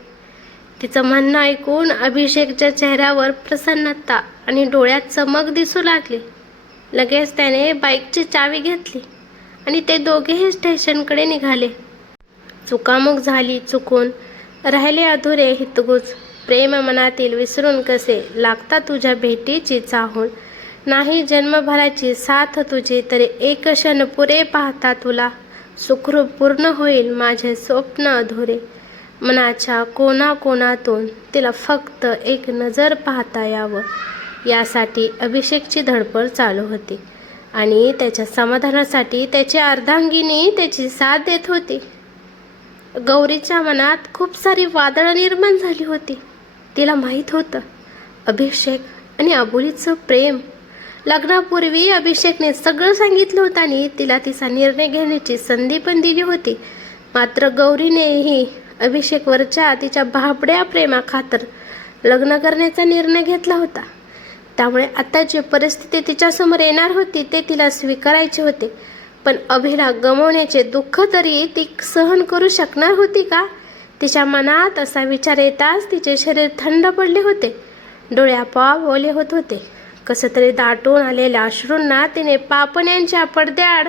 तिचं म्हणणं ऐकून अभिषेकच्या चेहऱ्यावर प्रसन्नता आणि डोळ्यात चमक दिसू लागली. लगेच त्याने बाईकची चावी घेतली आणि ते दोघेही स्टेशनकडे निघाले. चुकामुक झाली चुकून, राहिले अधुरे हितगुज, प्रेम मनातील विसरून कसे, लागता तुझ्या भेटीची चाहूल, नाही जन्मभराची साथ तुझी, तरी एक क्षण पुरे पाहता तुला, सुखरूप पूर्ण होईल माझे स्वप्न अधुरे. मनाच्या कोणाकोणातून तिला फक्त एक नजर पाहता यावं, यासाठी अभिषेकची धडपड चालू होती आणि त्याच्या समाधानासाठी त्याची अर्धांगिनी त्याची साथ देत होती. गौरीच्या मनात खूप सारी वादळं निर्माण झाली होती. तिला माहीत होतं अभिषेक आणि अबोलीचं प्रेम. लग्नापूर्वी अभिषेकने सगळं सांगितलं होतं आणि तिला तिचा निर्णय घेण्याची संधी पण दिली होती. मात्र गौरीनेही अभिषेकवरच्या तिच्या भाबड्या प्रेमाखातर लग्न करण्याचा निर्णय घेतला होता. त्यामुळे आता जी परिस्थिती तिच्यासमोर येणार होती ते तिला स्वीकारायचे होते. पण अभिला गमावण्याचे दुःख तरी ती सहन करू शकणार होती का? तिच्या मनात असा विचार येताच तिचे शरीर थंड पडले होते. डोळे आपोआप ओले होत होते. कसं तरी दाटून आलेल्या अश्रूंना तिने पापण्यांच्या पडद्याआड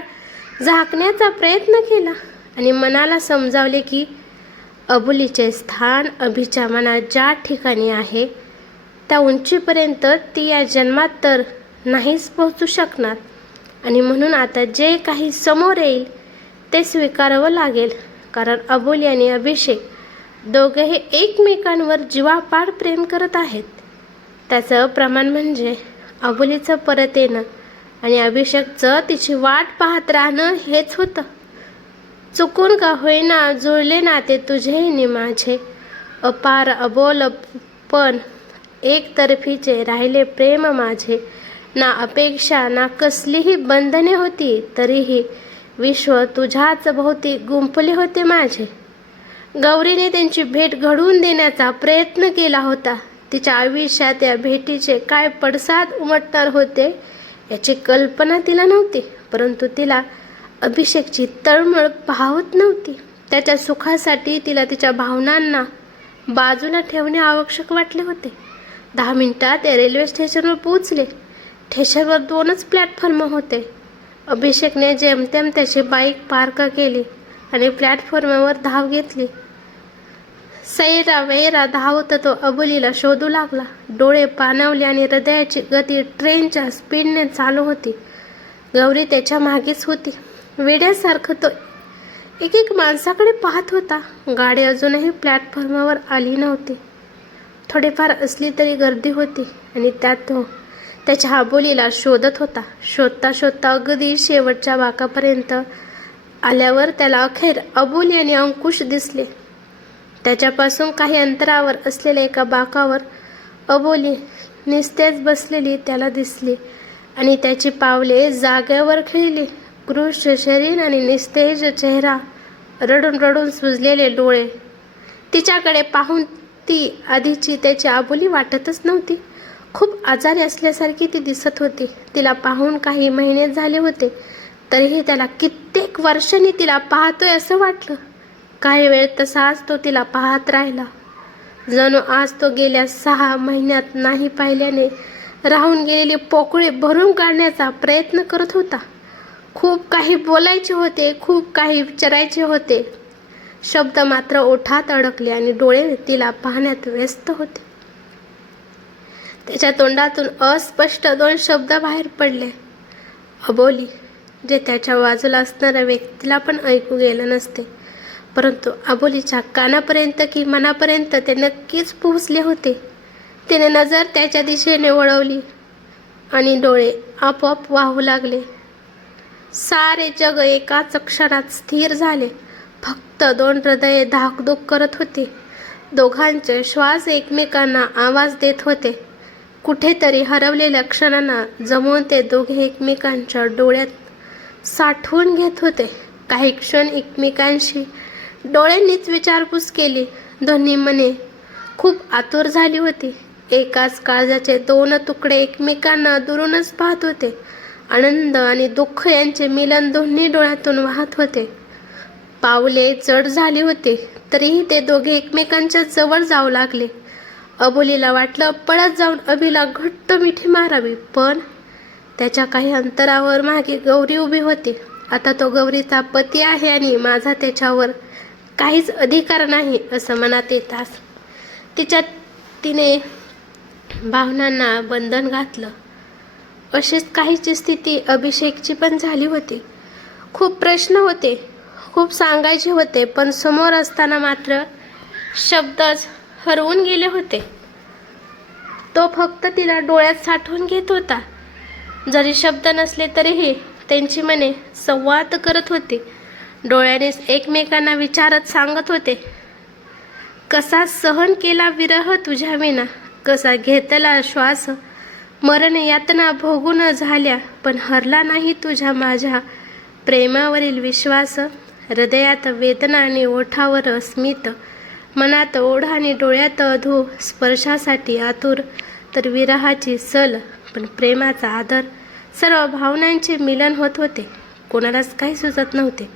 झाकण्याचा प्रयत्न केला आणि मनाला समजावले की अबोलीचे स्थान अभिच्या मनात ज्या ठिकाणी आहे त्या उंचीपर्यंत ती या जन्मात तर नाहीच पोहोचू शकणार आणि म्हणून आता जे काही समोर येईल ते स्वीकारावं लागेल. कारण अबोली आणि अभिषेक दोघेही एकमेकांवर जीवापाड प्रेम करत आहेत. त्याचं प्रमाण म्हणजे अबोलीचं परत येणं आणि अभिषेकचं तिची वाट पाहत राहणं हेच होतं. चुकून का होईना जुळले नाते तुझे नि माझे, अपार अबोल पण एकतर्फीचे राहिले प्रेम माझे. ना अपेक्षा ना कसलीही बंधने होती तरीही विश्व तुझ्याच भोवती गुंफले होते माझे. गौरीने त्यांची भेट घडवून देण्याचा प्रयत्न केला होता. तिच्या आयुष्यात या भेटीचे काय पडसाद उमटणार होते याची कल्पना तिला नव्हती. परंतु तिला अभिषेकची तळमळ पाहत नव्हती. त्याच्या सुखासाठी तिला तिच्या भावनांना बाजूला ठेवणे आवश्यक वाटले होते. 10 मिनिटात ते रेल्वे स्टेशनवर पोहोचले. स्टेशनवर 2च प्लॅटफॉर्म होते. अभिषेकने जेमतेम त्याची बाईक पार्क केली आणि प्लॅटफॉर्मवर धाव घेतली. सैरा वैरा धावत तो अबोलीला शोधू लागला. डोळे पाणावले आणि हृदयाची गती ट्रेनच्या स्पीडने चालू होती. गौरी त्याच्या मागेच होती. वेड्यासारखं तो एक माणसाकडे पाहत होता. गाडी अजूनही प्लॅटफॉर्मवर आली नव्हती. थोडीफार असली तरी गर्दी होती आणि त्यात तो त्याच्या अबोलीला शोधत होता. शोधता शोधता अगदी शेवटच्या बाकापर्यंत आल्यावर त्याला अखेर अबोली आणि अंकुश दिसले. त्याच्यापासून काही अंतरावर असलेल्या एका बाकावर अबोली निस्तेज बसलेली त्याला दिसली आणि त्याची पावले जागेवर खेळली. कृश शरीर आणि निस्तेज चेहरा, रडून रडून सुजलेले डोळे. तिच्याकडे पाहून ती आधीची त्याची अबोली वाटतच नव्हती. खूप आजारी असल्यासारखी ती दिसत होती. तिला पाहून काही महिने झाले होते तरीही त्याला कित्येक वर्षांनी तिला पाहतोय असं वाटलं. काही वेळ तसाच तो तिला पाहत राहिला. जणू आज तो गेल्या 6 महिन्यात नाही पाहिल्याने राहून गेलेली पोकळी भरून काढण्याचा प्रयत्न करत होता. खूप काही बोलायचे होते, खूप काही विचारायचे होते. शब्द मात्र ओठात अडकले आणि डोळे तिला पाहण्यात व्यस्त होते. त्याच्या तोंडातून अस्पष्ट 2 शब्द बाहेर पडले, अबोली, जे त्याच्या बाजूला असणाऱ्या व्यक्तीला पण ऐकू गेलं नसते. परंतु अबोलीच्या कानापर्यंत की मनापर्यंत ते नक्कीच पोहोचले होते. तिने नजर त्याच्या दिशेने वळवली आणि डोळे आपोआप वाहू लागले. सारे जग एकाच क्षणात स्थिर झाले. फक्त 2 हृदये धाकधूक करत होती. दोघांचे श्वास एकमेकांना आवाज देत होते. कुठेतरी हरवलेल्या क्षणांना जमवून ते दोघे एकमेकांच्या डोळ्यात साठवून घेत होते. काही क्षण एकमेकांशी डोळ्यांनीच विचारपूस केली. दोन्ही मने खूप आतुर झाली होती. एकाच काळजाचे 2 तुकडे एकमेकांना दुरूनच पाहत होते. आनंद आणि दुःख यांचे मिलन दोन्ही डोळ्यातून वाहत होते. पावले जड झाली होती तरीही ते दोघे एकमेकांच्या जवळ जाऊ लागले. अबोलीला वाटलं पळत जाऊन अभिला घट्ट मिठी मारावी, पण त्याच्या काही अंतरावर मागे गौरी उभी होती. आता तो गौरीचा पती आहे आणि माझा त्याच्यावर काहीच अधिकार नाही असं मनात येताच तिने भावनांना बंधन घातलं. अशीच काहीची स्थिती अभिषेकची पण झाली होती. खूप प्रश्न होते, खूप सांगायचे होते, पण समोर असताना मात्र शब्दच हरवून गेले होते. तो फक्त तिला डोळ्यात साठवून घेत होता. जरी शब्द नसले तरीही त्यांची मने संवाद करत होती. डोळ्यानेच एकमेकांना विचारत सांगत होते, कसा सहन केला विरह तुझ्या विना, कसा घेतला श्वास, मरण यातना भोगून झाल्या, पण हरला नाही तुझ्या माझ्या प्रेमावरील विश्वास. हृदयात वेदना आणि ओठावर स्मित, मनात ओढ आणि डोळ्यात अधू, स्पर्शासाठी आतुर तर विरहाची सल, पण प्रेमाचा आदर. सर्व भावनांचे मिलन होत होते, कोणालाच काही सुचत नव्हते.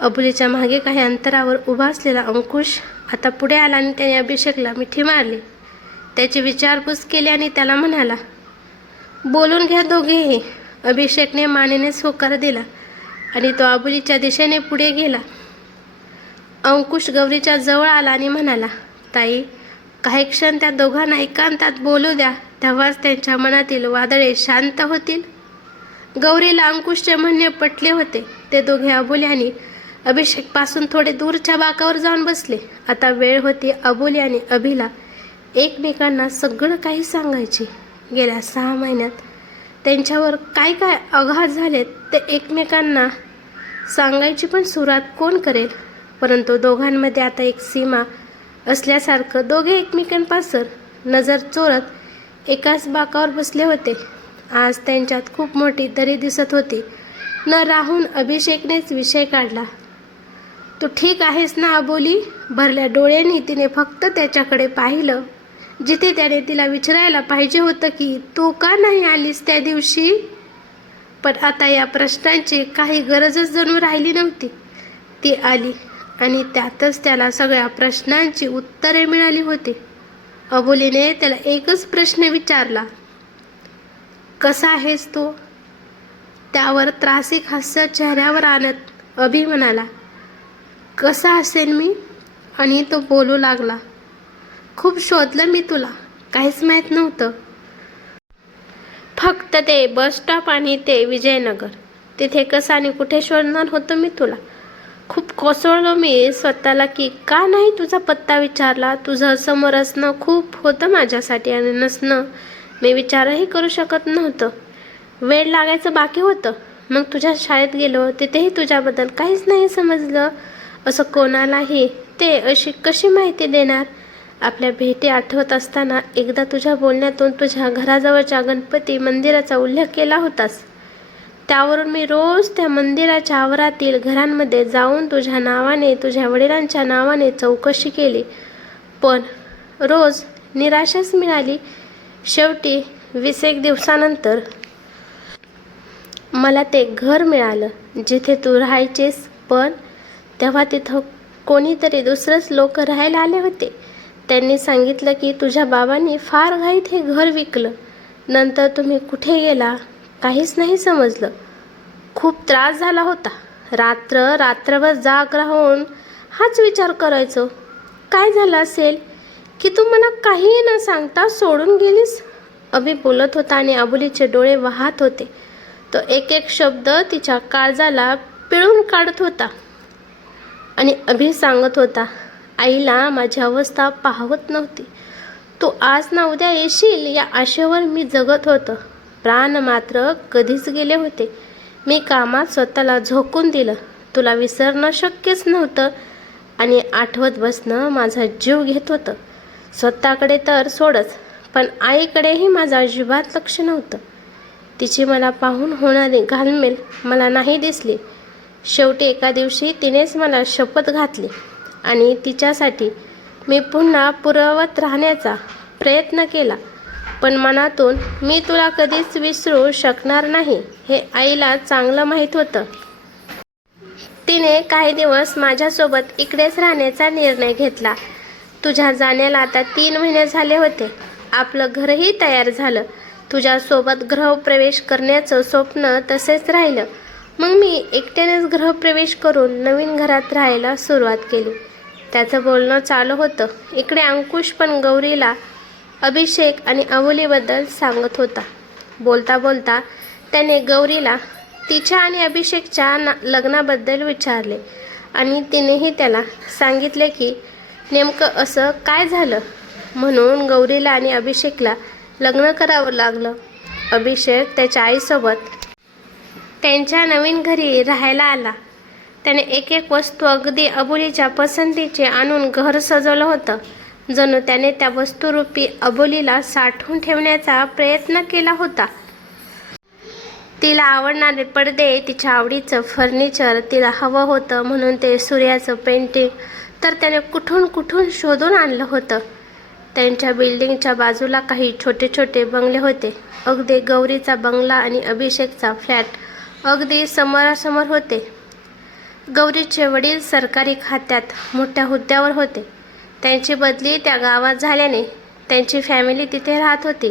अबोलीच्या मागे काही अंतरावर उभा असलेला अंकुश आता पुढे आला आणि त्याने अभिषेकला मिठी मारली. त्याची विचारपूस केली आणि त्याला म्हणाला, बोलून घ्या दोघेही. अभिषेकने मानेने होकार दिला आणि तो अबोलीच्या दिशेने पुढे गेला. अंकुश गौरीच्या जवळ आला आणि म्हणाला, ताई, काही क्षण त्या दोघांना एकांतात बोलू द्या, तेव्हाच त्यांच्या मनातील वादळे शांत होतील. गौरीला अंकुशचे म्हणणे पटले होते. ते दोघे अबोली आणि अभिषेकपासून थोडे दूरच्या बाकावर जाऊन बसले. आता वेळ होती अबोली आणि अभिला एकमेकांना सगळं काही सांगायचे. गेल्या 6 महिन्यात त्यांच्यावर काय काय आघात झालेत ते एकमेकांना सांगायची पण सुरुवात कोण करेल. परंतु दोघांमध्ये आता एक सीमा असल्यासारखं दोघे एकमेकांपासून नजर चोरत एकाच बाकावर बसले होते. आज त्यांच्यात खूप मोठी दरी दिसत होती. न राहून अभिषेकनेच विषय काढला, तू ठीक आहेस ना अबोली? भरल्या डोळ्यांनी तिने फक्त त्याच्याकडे पाहिलं, जिथे त्याने तिला विचारायला पाहिजे होतं की तू का नाही आलीस त्या दिवशी. पण आता या प्रश्नांची काही गरजच जणू राहिली नव्हती. ती आली आणि त्यातच त्याला सगळ्या प्रश्नांची उत्तरे मिळाली होती. अबोलीने त्याला एकच प्रश्न विचारला, कसा आहेस तू? त्यावर त्रासिक हास्य चेहऱ्यावर आणत अभि म्हणाला, कसा असेल मी? आणि तो बोलू लागला, खूप शोधलं मी तुला, काहीच माहीत नव्हतं. फक्त ते बस स्टॉप आणि ते विजयनगर, तिथे कसं आणि कुठे शोधणार होतं मी तुला. खूप कोसळलो मी स्वतःला की का नाही तुझा पत्ता विचारला. तुझं समोर असणं खूप होतं माझ्यासाठी आणि नसणं मी विचारही करू शकत नव्हतं. वेळ लागायचं बाकी होतं. मग तुझ्या शाळेत गेलो, तिथेही तुझ्याबद्दल काहीच नाही समजलं. असं कोणालाही ते अशी कशी माहिती देणार. आपल्या भेटी आठवत असताना एकदा तुझ्या बोलण्यातून तुझ्या घराजवळच्या गणपती मंदिराचा उल्लेख केला होतास. त्यावरून मी रोज त्या मंदिराच्या आवारातील घरांमध्ये जाऊन तुझ्या नावाने, तुझ्या वडिलांच्या नावाने चौकशी केली, पण रोज निराशाच मिळाली. शेवटी 20 दिवसानंतर मला ते घर मिळालं जिथे तू राहायचीस. पण तेव्हा तिथं कोणीतरी दुसरंच लोक राहायला आले होते. त्यांनी सांगितलं की तुझ्या बाबांनी फार घाईत हे घर विकलं. नंतर तुम्ही कुठे गेला काहीच नाही समजलं. खूप त्रास झाला होता. रात्रभर जाग राहून हाच विचार करायचो, काय झालं असेल की तू मला काहीही न सांगता सोडून गेलीस. अभि बोलत होता आणि अबोलीचे डोळे वाहत होते. तो एक एक शब्द तिच्या काळजाला पिळून काढत होता. आणि अभि सांगत होता, आईला माझी अवस्था पाहवत नव्हती. तू आज ना उद्या येशील या आशेवर मी जगत होतं. प्राण मात्र कधीच गेले होते. मी कामात स्वतःला झोकून दिलं. तुला विसरणं शक्यच नव्हतं आणि आठवत बसणं माझा जीव घेत होतं. स्वतःकडे तर सोडच, पण आईकडेही माझं अजिबात लक्ष नव्हतं. तिची मला पाहून होणारी घालमेल मला नाही दिसली. शेवटी एका दिवशी तिनेच मला शपथ घातली आणि तिच्यासाठी मी पुन्हा पूर्ववत राहण्याचा प्रयत्न केला. पण मनातून मी तुला कधीच विसरू शकणार नाही हे आईला चांगलं माहीत होतं. तिने काही दिवस माझ्यासोबत इकडेच राहण्याचा निर्णय घेतला. तुझ्या जाण्याला आता 3 महिने झाले होते. आपलं घरही तयार झालं. तुझ्यासोबत गृहप्रवेश करण्याचं स्वप्न तसेच राहिलं. मग मी एकट्यानेच गृहप्रवेश करून नवीन घरात राहायला सुरुवात केली. त्याचं बोलणं चालू होतं. इकडे अंकुश पण गौरीला अभिषेक आणि अबोलीबद्दल सांगत होता. बोलता बोलता त्याने गौरीला तिच्या आणि अभिषेकच्या लग्नाबद्दल विचारले आणि तिनेही त्याला सांगितले की नेमकं असं काय झालं म्हणून गौरीला आणि अभिषेकला लग्न करावं लागलं. अभिषेक त्याच्या आईसोबत त्यांच्या नवीन घरी राहायला आला. त्याने एक एक वस्तू अगदी अबोलीच्या पसंतीची आणून घर सजवलं होतं. जणू त्याने त्या वस्तुरूपी अबोलीला साठवून ठेवण्याचा प्रयत्न केला होता. तिला आवडणारे पडदे, तिच्या आवडीचं फर्निचर तिला हवं होतं म्हणून ते सूर्याचं पेंटिंग तर त्याने कुठून कुठून शोधून आणलं होतं. त्यांच्या बिल्डिंगच्या बाजूला काही छोटे छोटे बंगले होते. अगदी गौरीचा बंगला आणि अभिषेकचा फ्लॅट अगदी समोरासमोर होते. गौरीचे वडील सरकारी खात्यात मोठ्या हुद्द्यावर होते. त्यांची बदली त्या गावात झाल्याने त्यांची फॅमिली तिथे राहत होती.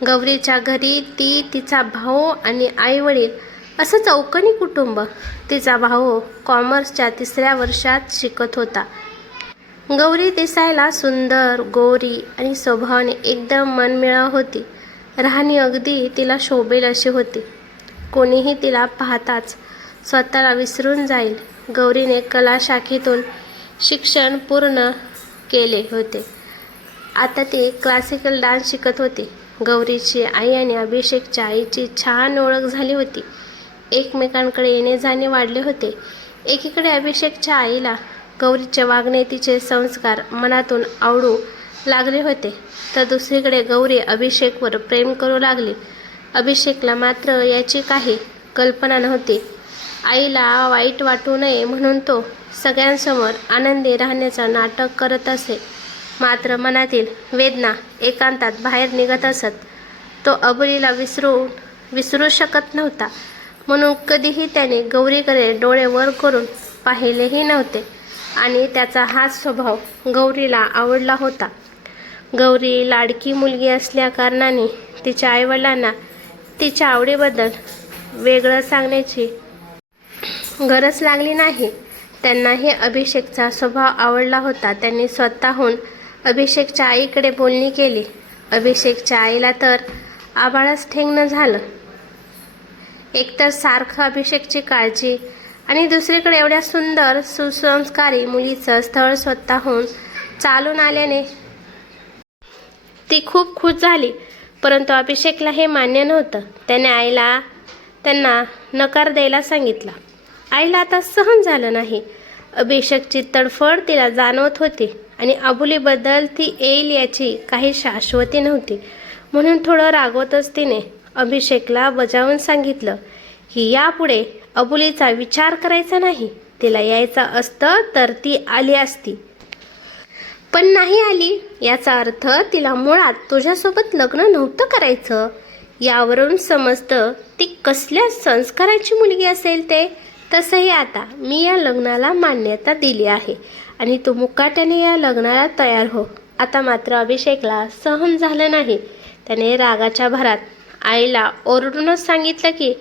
गौरीच्या घरी ती, तिचा भाऊ आणि आई वडील असं चौकोनी कुटुंब. तिचा भाऊ कॉमर्सच्या 3ऱ्या वर्षात शिकत होता. गौरी दिसायला सुंदर, गोरी आणि स्वभावाने एकदम मनमिळाऊ होती. राहणी अगदी तिला शोभेल अशी होती. कोणीही तिला पाहताच स्वतःला विसरून जाईल. गौरीने कला शाखेतून शिक्षण पूर्ण केले होते. आता ती क्लासिकल डान्स शिकत होती. गौरीची आई आणि अभिषेकच्या आईची छान ओळख झाली होती. एकमेकांकडे येणे जाणे वाढले होते. एकीकडे अभिषेकच्या आईला गौरीचे वागणे, तिचे संस्कार मनातून आवडू लागले होते, तर दुसरीकडे गौरी अभिषेकवर प्रेम करू लागली. अभिषेकला मात्र याची काही कल्पना नव्हती. आईला वाईट वाटू नये म्हणून तो सगळ्यांसमोर आनंदी राहण्याचं नाटक करत असे, मात्र मनातील वेदना एकांतात बाहेर निघत असत. तो अबोलीला विसरू शकत नव्हता, म्हणून कधीही त्याने गौरीकडे डोळे वर करून पाहिलेही नव्हते आणि त्याचा हाच स्वभाव गौरीला आवडला होता. गौरी लाडकी मुलगी असल्याकारणाने तिच्या आईवडिलांना तिच्या आवडीबद्दल वेगळं सांगण्याची गरज लागली नाही. त्यांनाही अभिषेकचा स्वभाव आवडला होता. त्यांनी स्वतःहून अभिषेकच्या आईकडे बोलणी केली. अभिषेकच्या आईला तर आभाळच ठेंगणं झालं. एकतर सारखं अभिषेकची काळजी आणि दुसरीकडे एवढ्या सुंदर सुसंस्कारी मुलीचं स्थळ स्वतःहून चालून आल्याने ती खूप खुश झाली. परंतु अभिषेकला हे मान्य नव्हतं. त्याने आईला त्यांना नकार द्यायला सांगितला. आईला आता सहन झालं नाही. अभिषेकची तडफड तिला जाणवत होती आणि अबोलीबद्दल ती येईल याची काही शाश्वती नव्हती. म्हणून थोडं रागवतच तिने अभिषेकला बजावून सांगितलं की यापुढे अबोलीचा विचार करायचा नाही. तिला यायचं असतं तर ती आली असती, पण नाही आली. याचा अर्थ तिला मुळात तुझ्यासोबत लग्न नव्हतं करायचं. यावरून समजतं ती कसल्या संस्काराची मुलगी असेल ते. तसंही आता मी या लग्नाला मान्यता दिली आहे आणि तू मुकाट्याने या लग्नाला तयार हो. आता मात्र अभिषेकला सहन झालं नाही. त्याने रागाच्या भरात आईला ओरडूनच सांगितलं की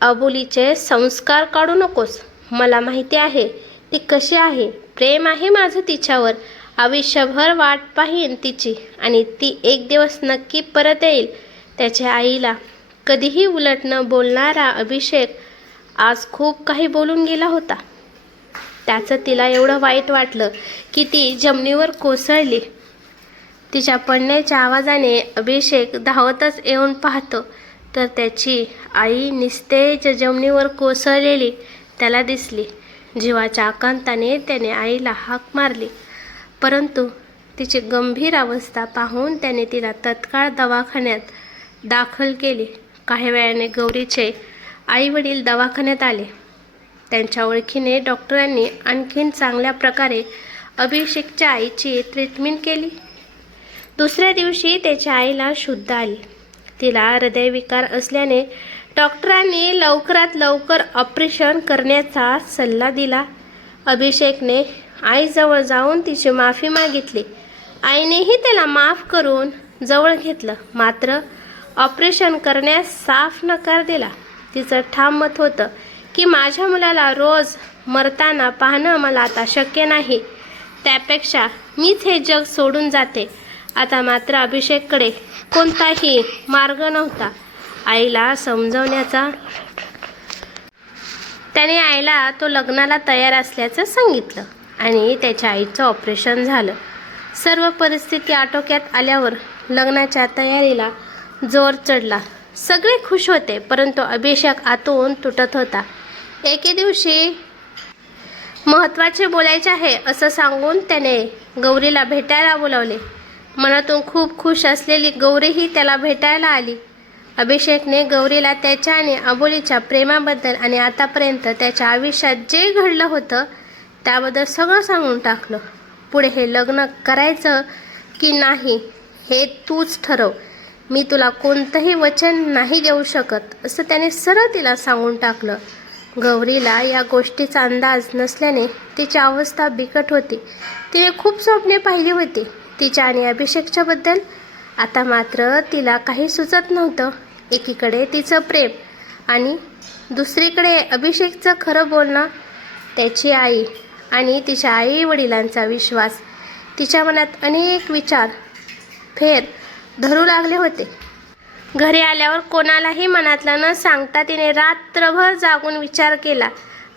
अबोलीचे संस्कार काढू नकोस. मला माहिती आहे ती कशी आहे. प्रेम आहे माझं तिच्यावर. आयुष्यभर वाट पाहीन तिची आणि ती एक दिवस नक्की परत येईल. त्याच्या आईला कधीही उलट न बोलणारा अभिषेक आज खूप काही बोलून गेला होता. त्याचं तिला एवढं वाईट वाटलं की ती जमिनीवर कोसळली. तिच्या पडण्याच्या आवाजाने अभिषेक धावतच येऊन पाहतो तर त्याची आई निस्तेज जमिनीवर कोसळलेली त्याला दिसली. जीवाच्या आकांताने त्याने आईला हाक मारली, परंतु तिची गंभीर अवस्था पाहून त्याने तिला तत्काळ दवाखान्यात दाखल केली. काही वेळाने गौरीचे आईवडील दवाखान्यात आले. त्यांच्या ओळखीने डॉक्टरांनी आणखीन चांगल्या प्रकारे अभिषेकच्या आईची ट्रीटमेंट केली. दुसऱ्या दिवशी त्याच्या आईला शुद्ध आली. तिला हृदयविकार असल्याने डॉक्टरांनी लवकरात लवकर ऑपरेशन करण्याचा सल्ला दिला. अभिषेकने आईजवळ जाऊन तिची माफी मागितली. आईनेही त्याला माफ करून जवळ घेतलं, मात्र ऑपरेशन करण्यास साफ नकार दिला. तिचं ठाम मत होतं की माझ्या मुलाला रोज मरताना पाहणं मला आता शक्य नाही. त्यापेक्षा मीच हे जग सोडून जाते. आता मात्र अभिषेककडे कोणताही मार्ग नव्हता आईला समजवण्याचा. त्याने आईला तो लग्नाला तयार असल्याचं सांगितलं आणि त्याच्या आईचं ऑपरेशन झालं. सर्व परिस्थिती आटोक्यात आल्यावर लग्नाच्या तयारीला जोर चढला. सगळे खुश होते, परंतु अभिषेक आतून तुटत होता. एके दिवशी महत्त्वाचे बोलायचे आहे असं सांगून त्याने गौरीला भेटायला बोलावले. मनातून खूप खुश असलेली गौरीही त्याला भेटायला आली. अभिषेकने गौरीला त्याच्या आणि अबोलीच्या प्रेमाबद्दल आणि आतापर्यंत त्याच्या आयुष्यात जे घडलं होतं त्याबद्दल सगळं सांगून टाकलं. पुढे हे लग्न करायचं की नाही हे तूच ठरव, मी तुला कोणतंही वचन नाही देऊ शकत असं त्याने सरळ तिला सांगून टाकलं. गौरीला या गोष्टीचा अंदाज नसल्याने तिची अवस्था बिकट होती. तिने खूप स्वप्ने पाहिली होती तिच्या आणि अभिषेकच्या बद्दल. आता मात्र तिला काही सुचत नव्हतं. एकीकडे तिचं प्रेम आणि दुसरीकडे अभिषेकचं खरं बोलणं, त्याची आई आणि तिच्या आई वडिलांचा विश्वास. तिच्या मनात अनेक विचार फेर धरू लागले होते. घरी आल्यावर कोणालाही मनातलं न सांगता तिने रात्रभर जागून विचार केला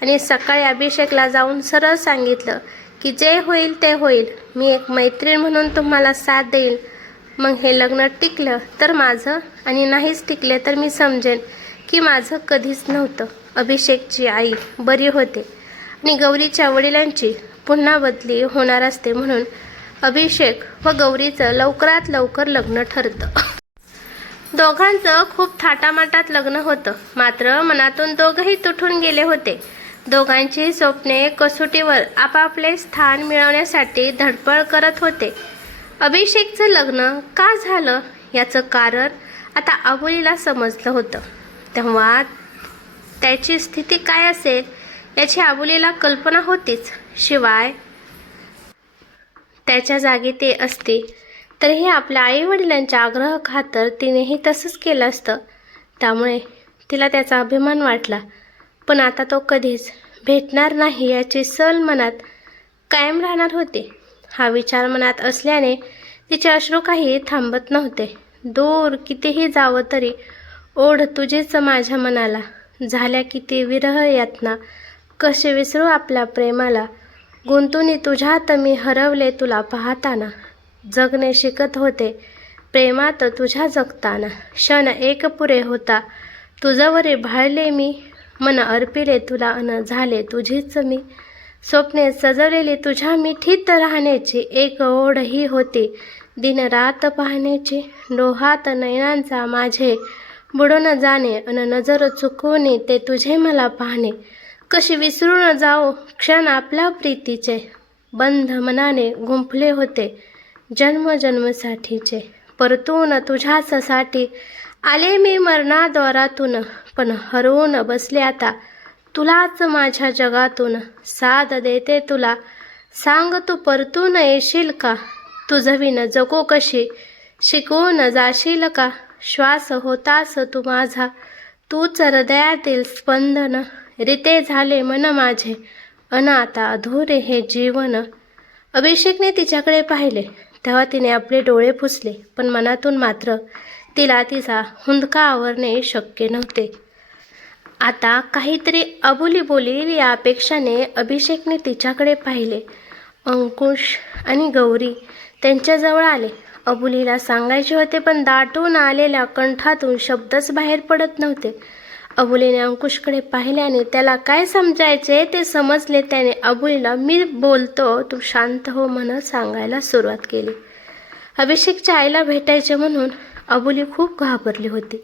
आणि सकाळी अभिषेकला जाऊन सरळ सांगितलं की जे होईल ते होईल, मी एक मैत्रीण म्हणून तुम्हाला साथ देईल. मग हे लग्न टिकलं तर माझं आणि नाहीच टिकले तर मी समजेन की माझं कधीच नव्हतं. अभिषेकची आई बरी होते आणि गौरीच्या वडिलांची पुन्हा बदली होणार असते म्हणून अभिषेक व गौरीचं लवकरात लवकर लग्न ठरतं. दोघांचं खूप थाटामाटात लग्न होतं. मात्र मनातून दोघंही तुटून गेले होते. दोघांची स्वप्ने कसोटीवर आपापले स्थान मिळवण्यासाठी धडपड करत होते. अभिषेकचं लग्न का झालं याचं कारण आता अबोलीला समजलं होतं. तेव्हा त्याची स्थिती काय असेल याची अबोलीला कल्पना होतीच. शिवाय त्याच्या जागी ते असते तरीही आपल्या आईवडिलांच्या आग्रहाखातर तिनेही तसंच केलं असतं. त्यामुळे तिला त्याचा अभिमान वाटला. पण आता तो कधीच भेटणार नाही याची सल मनात कायम राहणार होती. हा विचार मनात असल्याने तिचे अश्रू काही थांबत नव्हते. दूर कितीही जावं तरी ओढ तुझीच माझ्या मनाला, झाल्या किती विरह यातना, कसे विसरू आपल्या प्रेमाला, गुंतुनी तुझ्यात मी हरवले तुला पाहताना, जगणे शिकत होते प्रेमात तुझ्या जगताना, क्षण एक पुरे होता तुझ्यावरी भाळले मी, मन अर्पिले तुला अन झाले तुझीच मी, स्वप्ने सजवलेली तुझ्या मिठीत राहण्याची, एक ओढ ही होती दिन रात पाहण्याची, डोहात नयनांचा माझे बुडून जाणे अन नजर चुकवणे ते तुझे मला पाहणे, कशी विसरून जाऊ क्षण आपल्या प्रीतीचे, बंध मनाने गुंफले होते जन्मजन्मसाठीचे, परतून तुझ्याच साठी आले मी मरणाद्वारातून, पण हरवून बसले आता तुलाच माझ्या जगातून, साथ देते तुला सांग तू परतून येशील का, तुझविन जगू कशी शिकवून जाशील का, श्वास होतास तू माझा तूच हृदयातील स्पंदन, रिते झाले मन माझे अन आता अधुरे हे जीवन. अभिषेकने तिच्याकडे पाहिले तेव्हा तिने आपले डोळे पुसले, पण मनातून मात्र तिला तिचा हुंदका आवरणे शक्य नव्हते. आता काहीतरी अबोली बोलील या अपेक्षाने अभिषेकने तिच्याकडे पाहिले. अंकुश आणि गौरी त्यांच्याजवळ आले. अबोलीला सांगायचे होते पण दाटून आलेल्या कंठातून शब्दच बाहेर पडत नव्हते. अबोलीने अंकुशकडे पाहिले आणि त्याला काय समजायचे ते समजले. त्याने अबोलीला मी बोलतो तू शांत हो म्हणत सांगायला सुरुवात केली. अभिषेकच्या आईला भेटायचे म्हणून अबोली खूप घाबरली होती.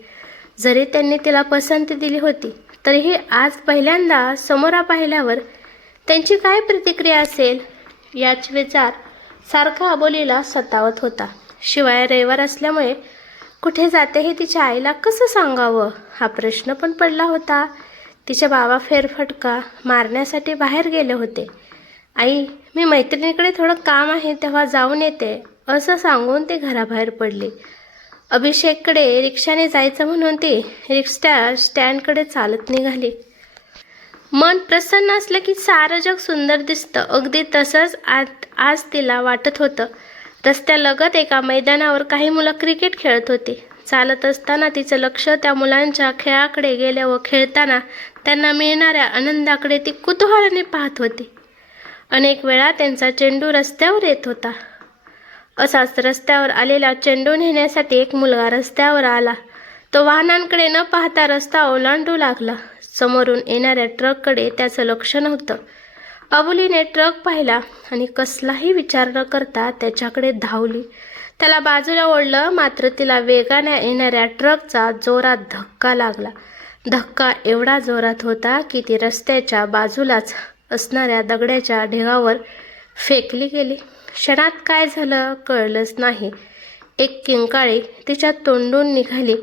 जरी त्यांनी तिला पसंती दिली होती तरीही आज पहिल्यांदा समोरा पाहिल्यावर त्यांची काय प्रतिक्रिया असेल याचा विचार सारखा अबोलीला सतावत होता. शिवाय रविवार असल्यामुळे कुठे जाते हे तिच्या आईला कसं सांगावं हा प्रश्न पण पडला होता. तिचे बाबा फेरफटका मारण्यासाठी बाहेर गेले होते. आई मी मैत्रिणीकडे थोडं काम आहे तेव्हा जाऊन येते असं सांगून ते घराबाहेर पडले. अभिषेककडे रिक्षाने जायचं म्हणून ती रिक्षा स्टँडकडे चालत निघाली. मन प्रसन्न असलं की सारं जग सुंदर दिसतं. अगदी तसंच आज तिला वाटत होतं. रस्त्यालगत एका मैदानावर काही मुलं क्रिकेट खेळत होती. चालत असताना तिचं लक्ष त्या मुलांच्या खेळाकडे गेले व खेळताना त्यांना मिळणाऱ्या आनंदाकडे ती कुतूहलाने पाहत होती. अनेक वेळा त्यांचा चेंडू रस्त्यावर येत होता. असाच रस्त्यावर आलेला चेंडू नेण्यासाठी एक मुलगा रस्त्यावर आला. तो वाहनांकडे न पाहता रस्ता ओलांडू लागला. समोरून येणाऱ्या ट्रककडे त्याचं लक्ष नव्हतं. अबोलीने ट्रक पाहिला आणि कसलाही विचार न करता त्याच्याकडे धावली. त्याला बाजूला ओढलं, मात्र तिला वेगाने येणाऱ्या ट्रकचा जोरात धक्का लागला. धक्का एवढा जोरात होता की ती रस्त्याच्या बाजूलाच असणाऱ्या दगडाच्या ढिगावर फेकली गेली. क्षणात काय झालं कळलंच नाही. एक किंकाळी तिच्या तोंडून निघाली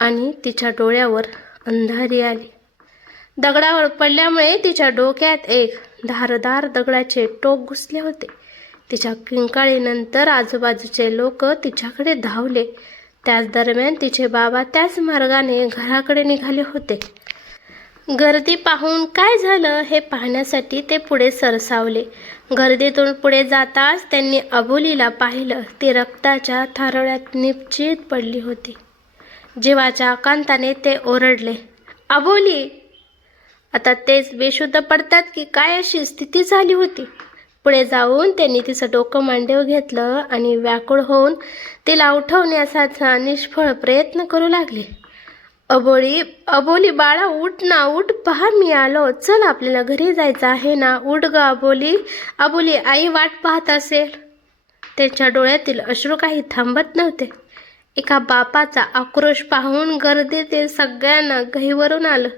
आणि तिच्या डोळ्यावर अंधारी आली. दगडावर पडल्यामुळे तिच्या डोक्यात एक धारदार दगडाचे टोक घुसले होते. तिच्या किंकाळीनंतर आजूबाजूचे लोक तिच्याकडे धावले. त्याच दरम्यान तिचे बाबा त्याच मार्गाने घराकडे निघाले होते. गर्दी पाहून काय झालं हे पाहण्यासाठी ते पुढे सरसावले. गर्दीतून पुढे जाताच त्यांनी अबोलीला पाहिलं. ती रक्ताच्या थारोळ्यात निपचित पडली होती. जीवाच्या आकांताने ते ओरडले, अबोली! आता तेच बेशुद्ध पडतात की काय अशी स्थिती झाली होती. पुढे जाऊन त्यांनी तिचं डोकं मांडीवर घेतलं आणि व्याकुळ होऊन तिला उठवण्याचा निष्फळ प्रयत्न करू लागले. अबोली, अबोली बाळा, उठ ना, उठ, पहा मी आलो, चल आपल्याला घरी जायचं आहे ना, उठ ग अबोली. अबोली, आई वाट पाहत असेल. त्यांच्या डोळ्यातील अश्रू काही थांबत नव्हते. एका बापाचा आक्रोश पाहून गर्दीतील सगळ्यांना गहिवरून आलं.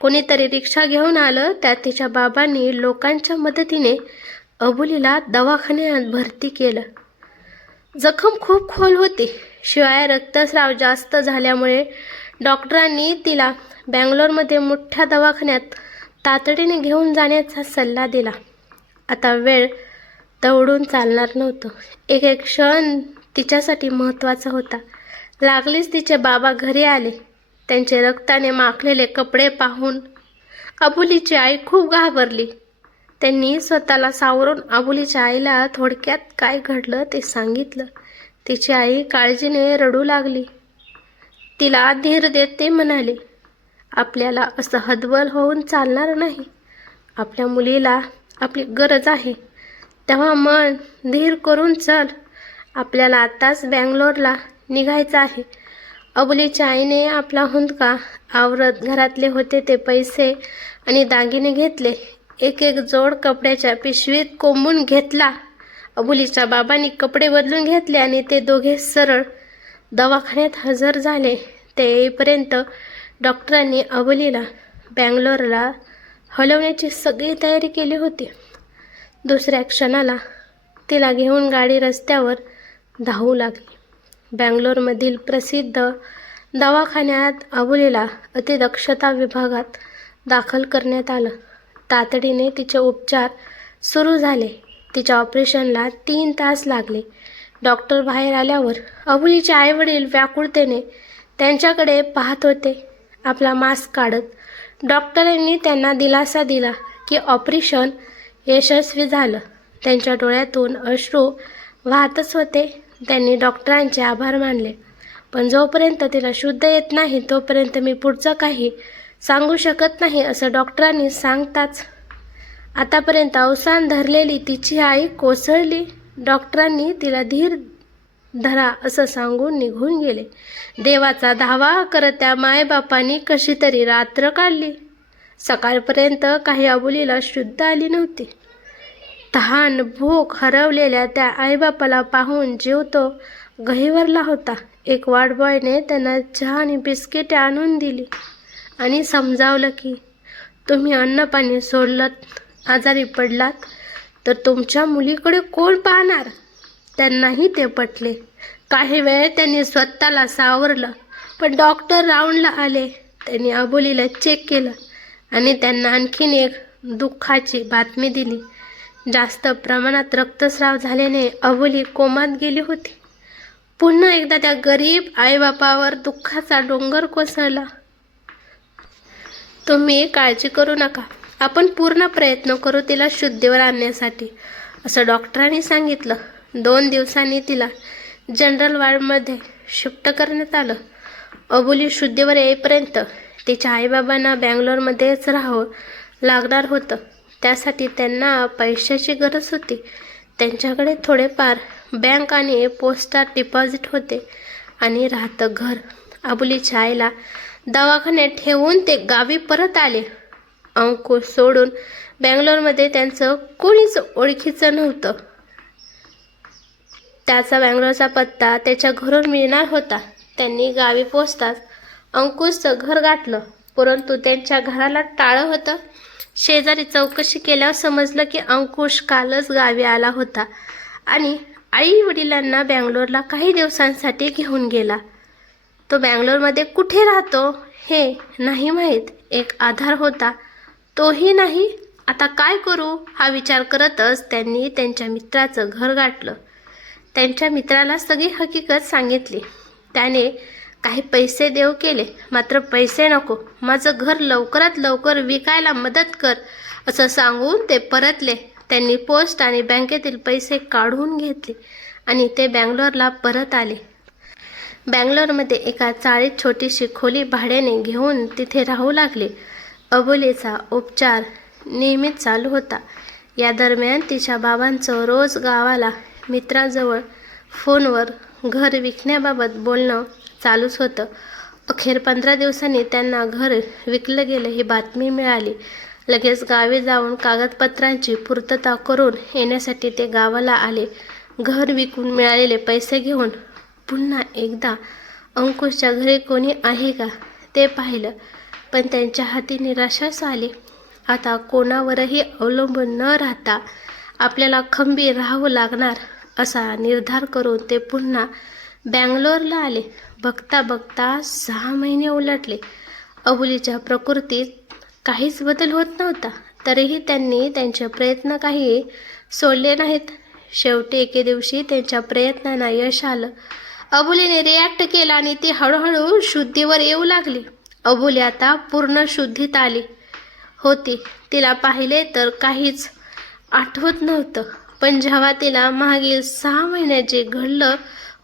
कोणीतरी रिक्षा घेऊन आलं. त्यात तिच्या बाबांनी लोकांच्या मदतीने अबोलीला दवाखान्यात भरती केलं. जखम खूप खोल होती. शिवाय रक्तस्राव जास्त झाल्यामुळे डॉक्टरांनी तिला बँगलोरमध्ये मोठ्या दवाखान्यात तातडीने घेऊन जाण्याचा सल्ला दिला. आता वेळ दौडून चालणार नव्हतं. एक एक क्षण तिच्यासाठी महत्त्वाचा होता. लागलीच तिचे बाबा घरी आले. त्यांचे रक्ताने माखलेले कपडे पाहून अबोलीची आई खूप घाबरली. त्यांनी स्वतःला सावरून अबोलीच्या आईला थोडक्यात काय घडलं ते सांगितलं. तिची आई काळजीने रडू लागली. तिला धीर देत ते म्हणाले, आपल्याला असं हतबल होऊन चालणार नाही. आपल्या मुलीला आपली गरज आहे. तेव्हा मन धीर करून चल. आपल्याला आताच बँगलोरला निघायचं आहे. अबोलीच्या आईने आपला हुंदका आवरत घरातले होते ते पैसे आणि दागिने घेतले. एक एक जोड कपड्याच्या पिशवीत कोंबून घेतला. अबोलीच्या बाबांनी कपडे बदलून घेतले आणि ते दोघे सरळ दवाखान्यात हजर झाले. ते येईपर्यंत डॉक्टरांनी अबोलीला बँगलोरला हलवण्याची सगळी तयारी केली होती. दुसऱ्या क्षणाला तिला घेऊन गाडी रस्त्यावर धावू लागली. बँगलोरमधील प्रसिद्ध दवाखान्यात अबोलीला अतिदक्षता विभागात दाखल करण्यात आलं. तातडीने तिचे उपचार सुरू झाले. तिच्या ऑपरेशनला 3 तास लागले. डॉक्टर बाहेर आल्यावर अबोलीचे आईवडील व्याकुळतेने त्यांच्याकडे पाहत होते. आपला मास्क काढत डॉक्टरांनी त्यांना दिलासा दिला की ऑपरेशन यशस्वी झालं. त्यांच्या डोळ्यातून अश्रू वाहतच होते. त्यांनी डॉक्टरांचे आभार मानले. पण जोपर्यंत तिला शुद्ध येत नाही तोपर्यंत मी पुढचं काही सांगू शकत नाही असं डॉक्टरांनी सांगताच आतापर्यंत अवसान धरलेली तिची आई कोसळली. डॉक्टरांनी तिला धीर धरा असं सांगून निघून गेले. देवाचा धावा करत त्या मायबापांनी कशी तरी रात्र काढली. सकाळपर्यंत काही अबोलीला शुद्ध आली नव्हती. तहान भूक हरवलेल्या त्या आईबापाला पाहून जीव तो गहिवरला होता. एक वाटबॉयने त्यांना चहा आणि बिस्किटे आणून दिली आणि समजावलं की तुम्ही अन्नपाणी सोडलं, आजारी पडलात तर तुमच्या मुलीकडे कोण पाहणार. त्यांनाही ते पटले. काही वेळ त्यांनी स्वतःला सावरलं. पण डॉक्टर राऊंडला आले. त्यांनी अबोलीला चेक केलं आणि त्यांना आणखीन एक दुःखाची बातमी दिली. जास्त प्रमाणात रक्तस्राव झाल्याने अबोली कोमात गेली होती. पुन्हा एकदा त्या गरीब आईबापावर दुःखाचा डोंगर कोसळला. तुम्ही काळजी करू नका. आपण पूर्ण प्रयत्न करू तिला शुद्धीवर आणण्यासाठी असं डॉक्टरांनी सांगितलं. 2 दिवसांनी तिला जनरल वॉर्डमध्ये शिफ्ट करण्यात आलं. अबोली शुद्धीवर येईपर्यंत तिच्या आईबाबांना बँगलोरमध्येच राहावं लागणार होतं. त्यासाठी त्यांना पैशाची गरज होती. त्यांच्याकडे थोडेफार बँक आणि पोस्टात डिपॉझिट होते आणि राहतं घर. अबोलीच्या आईला दवाखान्यात ठेवून ते गावी परत आले. अंकुश सोडून बँगलोरमध्ये त्यांचं कोणीच ओळखीचं नव्हतं. त्याचा बँगलोरचा पत्ता त्याच्या घरून मिळणार होता. त्यांनी गावी पोचताच अंकुशचं घर गाठलं, परंतु त्यांच्या घराला टाळं होतं. शेजारी चौकशी केल्यावर समजलं की अंकुश कालच गावी आला होता आणि आई वडिलांना बँगलोरला काही दिवसांसाठी घेऊन गेला. तो बँगलोरमध्ये कुठे राहतो हे नाही माहीत. एक आधार होता, तोही नाही. आता काय करू हा विचार करतच त्यांनी त्यांच्या मित्राचं घर गाठलं. त्यांच्या मित्राला सगळी हकीकत सांगितली. त्याने काही पैसे देऊ केले, मात्र पैसे नको, माझं घर लवकरात लवकर विकायला मदत कर असं सांगून ते परतले. त्यांनी पोस्ट आणि बँकेतील पैसे काढून घेतले आणि ते बँगलोरला परत आले. बँगलोरमध्ये एका चाळीत छोटीशी खोली भाड्याने घेऊन तिथे राहू लागले. अबोलीचा उपचार नियमित चालू होता. या दरम्यान तिच्या बाबांचं रोज गावाला मित्राजवळ फोनवर घर विकण्याबाबत बोलणं चालूच होतं. अखेर 15 दिवसांनी त्यांना घर विकलं गेलं ही बातमी मिळाली. लगेच गावी जाऊन कागदपत्रांची पूर्तता करून येण्यासाठी ते गावाला आले. घर विकून मिळालेले पैसे घेऊन पुन्हा एकदा अंकुशच्या घरी कोणी आहे का ते पाहिलं, पण त्यांच्या हाती निराशाच आली. आता कोणावरही अवलंबून न राहता आपल्याला खंबीर राहावं लागणार असा निर्धार करून ते पुन्हा बँगलोरला आले. बघता बघता 6 महिने उलटले. अबोलीच्या प्रकृतीत काहीच बदल होत नव्हता, तरीही त्यांनी त्यांचे प्रयत्न काही सोडले नाहीत. शेवटी एके दिवशी त्यांच्या प्रयत्नांना यश आलं. अबोलीने रिॲक्ट केला आणि ती हळूहळू शुद्धीवर येऊ लागली. अबोली आता पूर्ण शुद्धीत आली होती. तिला पाहिले तर काहीच आठवत नव्हतं, पण जेव्हा तिला मागील 6 महिन्यात जे घडलं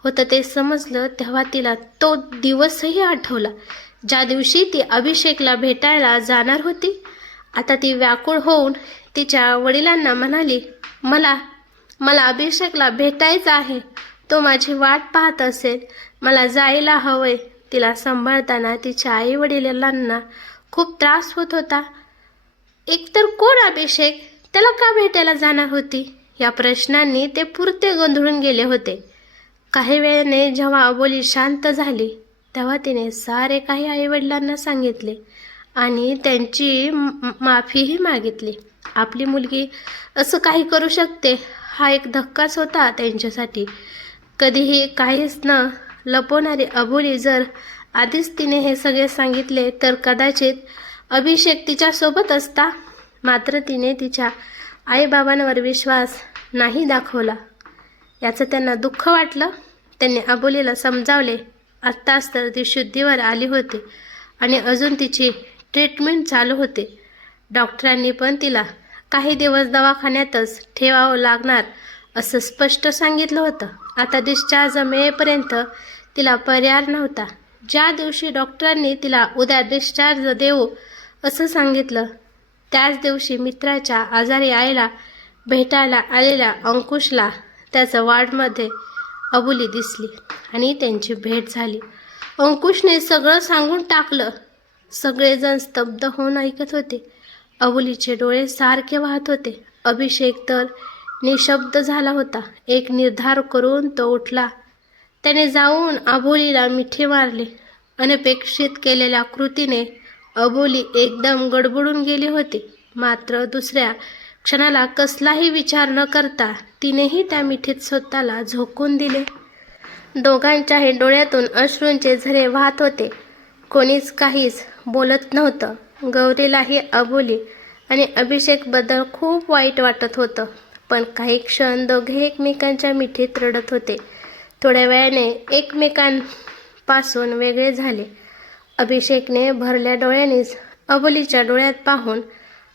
होतं ते समजलं, तेव्हा तिला तो दिवसही आठवला ज्या दिवशी ती अभिषेकला भेटायला जाणार होती. आता ती व्याकुळ होऊन तिच्या वडिलांना म्हणाली, मला अभिषेकला भेटायचं आहे, तो माझी वाट पाहत असेल, मला जायला हवंय. तिला सांभाळताना तिच्या आई वडिलांना खूप त्रास होत होता. एकतर कोण अभिषेक, त्याला का भेटायला जाणार होती, या प्रश्नांनी ते पुरते गोंधळून गेले होते. काही वेळाने जेव्हा अबोली शांत झाली तेव्हा तिने सारे काही आईवडिलांना सांगितले आणि त्यांची माफीही मागितली. आपली मुलगी असं काही करू शकते हा एक धक्काच होता त्यांच्यासाठी. कधीही काहीच न लपवणारी अबोली जर आधीच तिने हे सगळे सांगितले तर कदाचित अभिषेक तिच्यासोबत असता. मात्र तिने तिच्या आईबाबांवर विश्वास नाही दाखवला. याचं त्यांना दुःख वाटलं. त्यांनी अबोलीला समजावले. आत्ताच तर ती शुद्धीवर आली होती आणि अजून तिची ट्रीटमेंट चालू होते. डॉक्टरांनी पण तिला काही दिवस दवाखान्यातच ठेवावं लागणार असं स्पष्ट सांगितलं होतं. आता डिस्चार्ज मिळेपर्यंत तिला पर्याय नव्हता. ज्या दिवशी डॉक्टरांनी तिला उद्या डिस्चार्ज देऊ असं सांगितलं त्याच दिवशी मित्राच्या आजारी आईला भेटायला आलेल्या अंकुशला त्याच्या वॉर्डमध्ये अबोली दिसली आणि त्यांची भेट झाली. अंकुशने सगळं सांगून टाकलं. सगळेजण स्तब्ध होऊन ऐकत होते. अबोलीचे डोळे सारखे वाहत होते. अभिषेक तर निशब्द झाला होता. एक निर्धार करून तो उठला. त्याने जाऊन अबोलीला मिठी मारली. अनपेक्षित केलेल्या कृतीने अबोली एकदम गडबडून गेली होती. मात्र दुसऱ्या क्षणाला कसलाही विचार न करता तिनेही त्या मिठीत स्वतःला झोकून दिले. दोघांच्याही डोळ्यातून अश्रूंचे झरे वाहत होते. कोणीच काहीच बोलत नव्हतं. गौरीलाही अबोली आणि अभिषेकबद्दल खूप वाईट वाटत होतं, पण काही क्षण दोघे एकमेकांच्या मिठीत रडत होते. थोड्या वेळाने एकमेकांपासून वेगळे झाले. अभिषेकने भरल्या डोळ्यांनीच अबोलीच्या डोळ्यात पाहून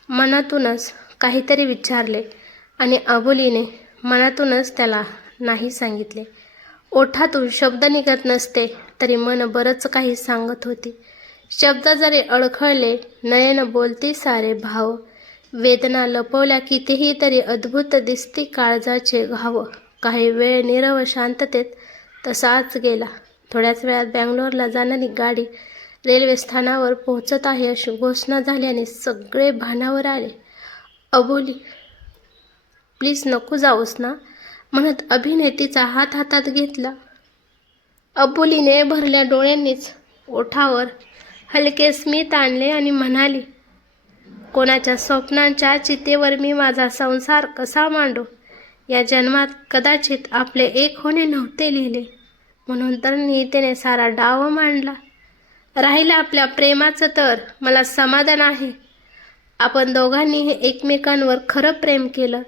मनातूनच काहीतरी विचारले आणि अबोलीने मनातूनच त्याला नाही सांगितले. ओठातून शब्द निघत नसते तरी मन बरंच काही सांगत होती. शब्द जरी अडखळले, नयन बोलती सारे भाव, वेदना लपवल्या कितीही तरी अद्भुत दिसती काळजाचे घाव. काही वेळ नीरव शांततेत तसाच गेला. थोड्याच वेळात बँगलोरला जाणारी गाडी रेल्वे स्थानावर पोहोचत आहे अशी घोषणा झाल्याने सगळे भानावर आले. अबोली, प्लीज नको जाऊस ना, म्हणत अभिने तिचा हात हातात घेतला. अबोलीने भरल्या डोळ्यांनीच ओठावर हलके स्मित आणले आणि म्हणाली, कोणाच्या स्वप्नांच्या चितेवर मी माझा संसार कसा मांडू? या जन्मात कदाचित आपले एक होणे नव्हते लिहिले, म्हणून तर नियतीने सारा डाव मांडला. राहिलं आपल्या प्रेमाचं तर मला समाधान आहे. आपण दोघांनीही एकमेकांवर खरं प्रेम केलं.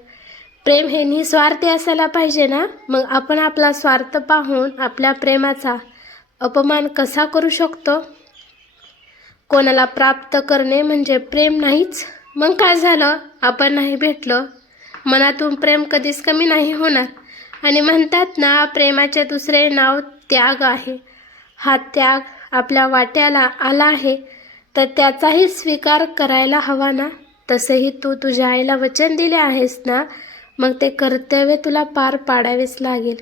प्रेम हे निस्वार्थी असायला पाहिजे ना. मग आपण आपला स्वार्थ पाहून आपल्या प्रेमाचा अपमान कसा करू शकतो? कोणाला प्राप्त करणे म्हणजे प्रेम नाहीच. मग काय झालं? आपण नाही भेटलो, मनातून प्रेम कधीच कमी नाही होणार. आणि म्हणतात ना, प्रेमाचे दुसरे नाव त्याग आहे. हा त्याग आपल्या वाट्याला आला आहे तर त्याचाही स्वीकार करायला हवा ना. तसेही तू तुझ्या आईला वचन दिले आहेस ना, मग ते कर्तव्य तुला पार पाडावेच लागेल.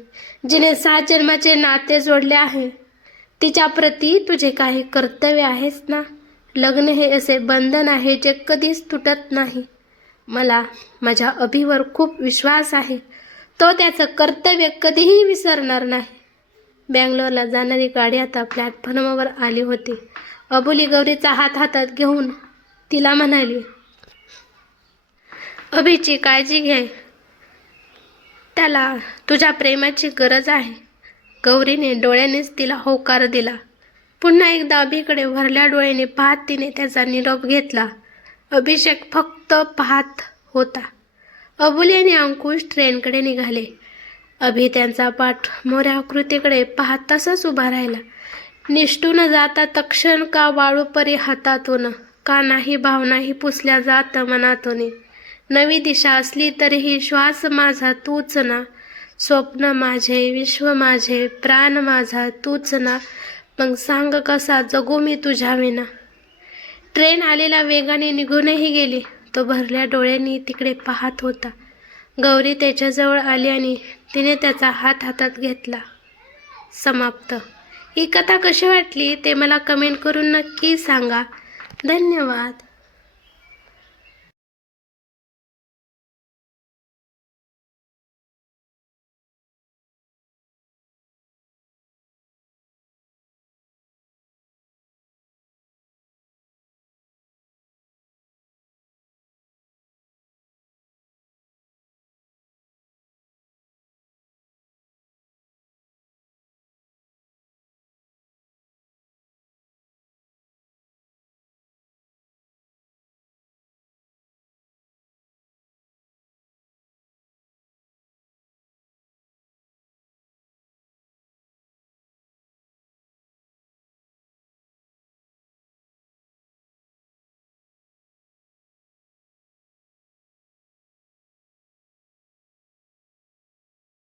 जिने 7 जन्माचे नाते जोडले आहे तिच्याप्रती तुझे काही कर्तव्य आहेस ना. लग्न हे असे बंधन आहे जे कधीच तुटत नाही. मला माझ्या अभिवर खूप विश्वास आहे. तो त्याचं कर्तव्य कधीही विसरणार नाही. बँगलोरला जाणारी गाडी आता प्लॅटफॉर्मवर आली होती. अबोली गौरीचा हात हातात घेऊन तिला म्हणाली, अभिची काळजी घे, त्याला तुझ्या प्रेमाची गरज आहे. गौरीने डोळ्यांनीच तिला होकार दिला. पुन्हा एकदा अभिकडे भरल्या डोळ्याने पाहत तिने त्याचा निरोप घेतला. अभिषेक फक्त पाहत होता. अबोली आणि अंकुश ट्रेनकडे निघाले. अभि त्यांचा पाठ मोऱ्या आकृतीकडे पाहत तसाच उभा राहिला. निष्ठून जाता तक्षण का वाळूपरी हातातून, का नाही भावनाही पुसल्या जात मनातून. नवी दिशा असली तरीही श्वास माझा तूच ना, स्वप्न माझे, विश्व माझे, प्राण माझा तूच ना. मग सांग कसा जगू मी तुझ्या विना. ट्रेन आलेल्या वेगाने निघूनही गेली. तो भरल्या डोळ्यांनी तिकडे पाहत होता. गौरी त्याच्याजवळ आली आणि तिने त्याचा हात हातात घेतला. समाप्त. ही कथा कशी वाटली ते मला कमेंट करून नक्की सांगा. धन्यवाद.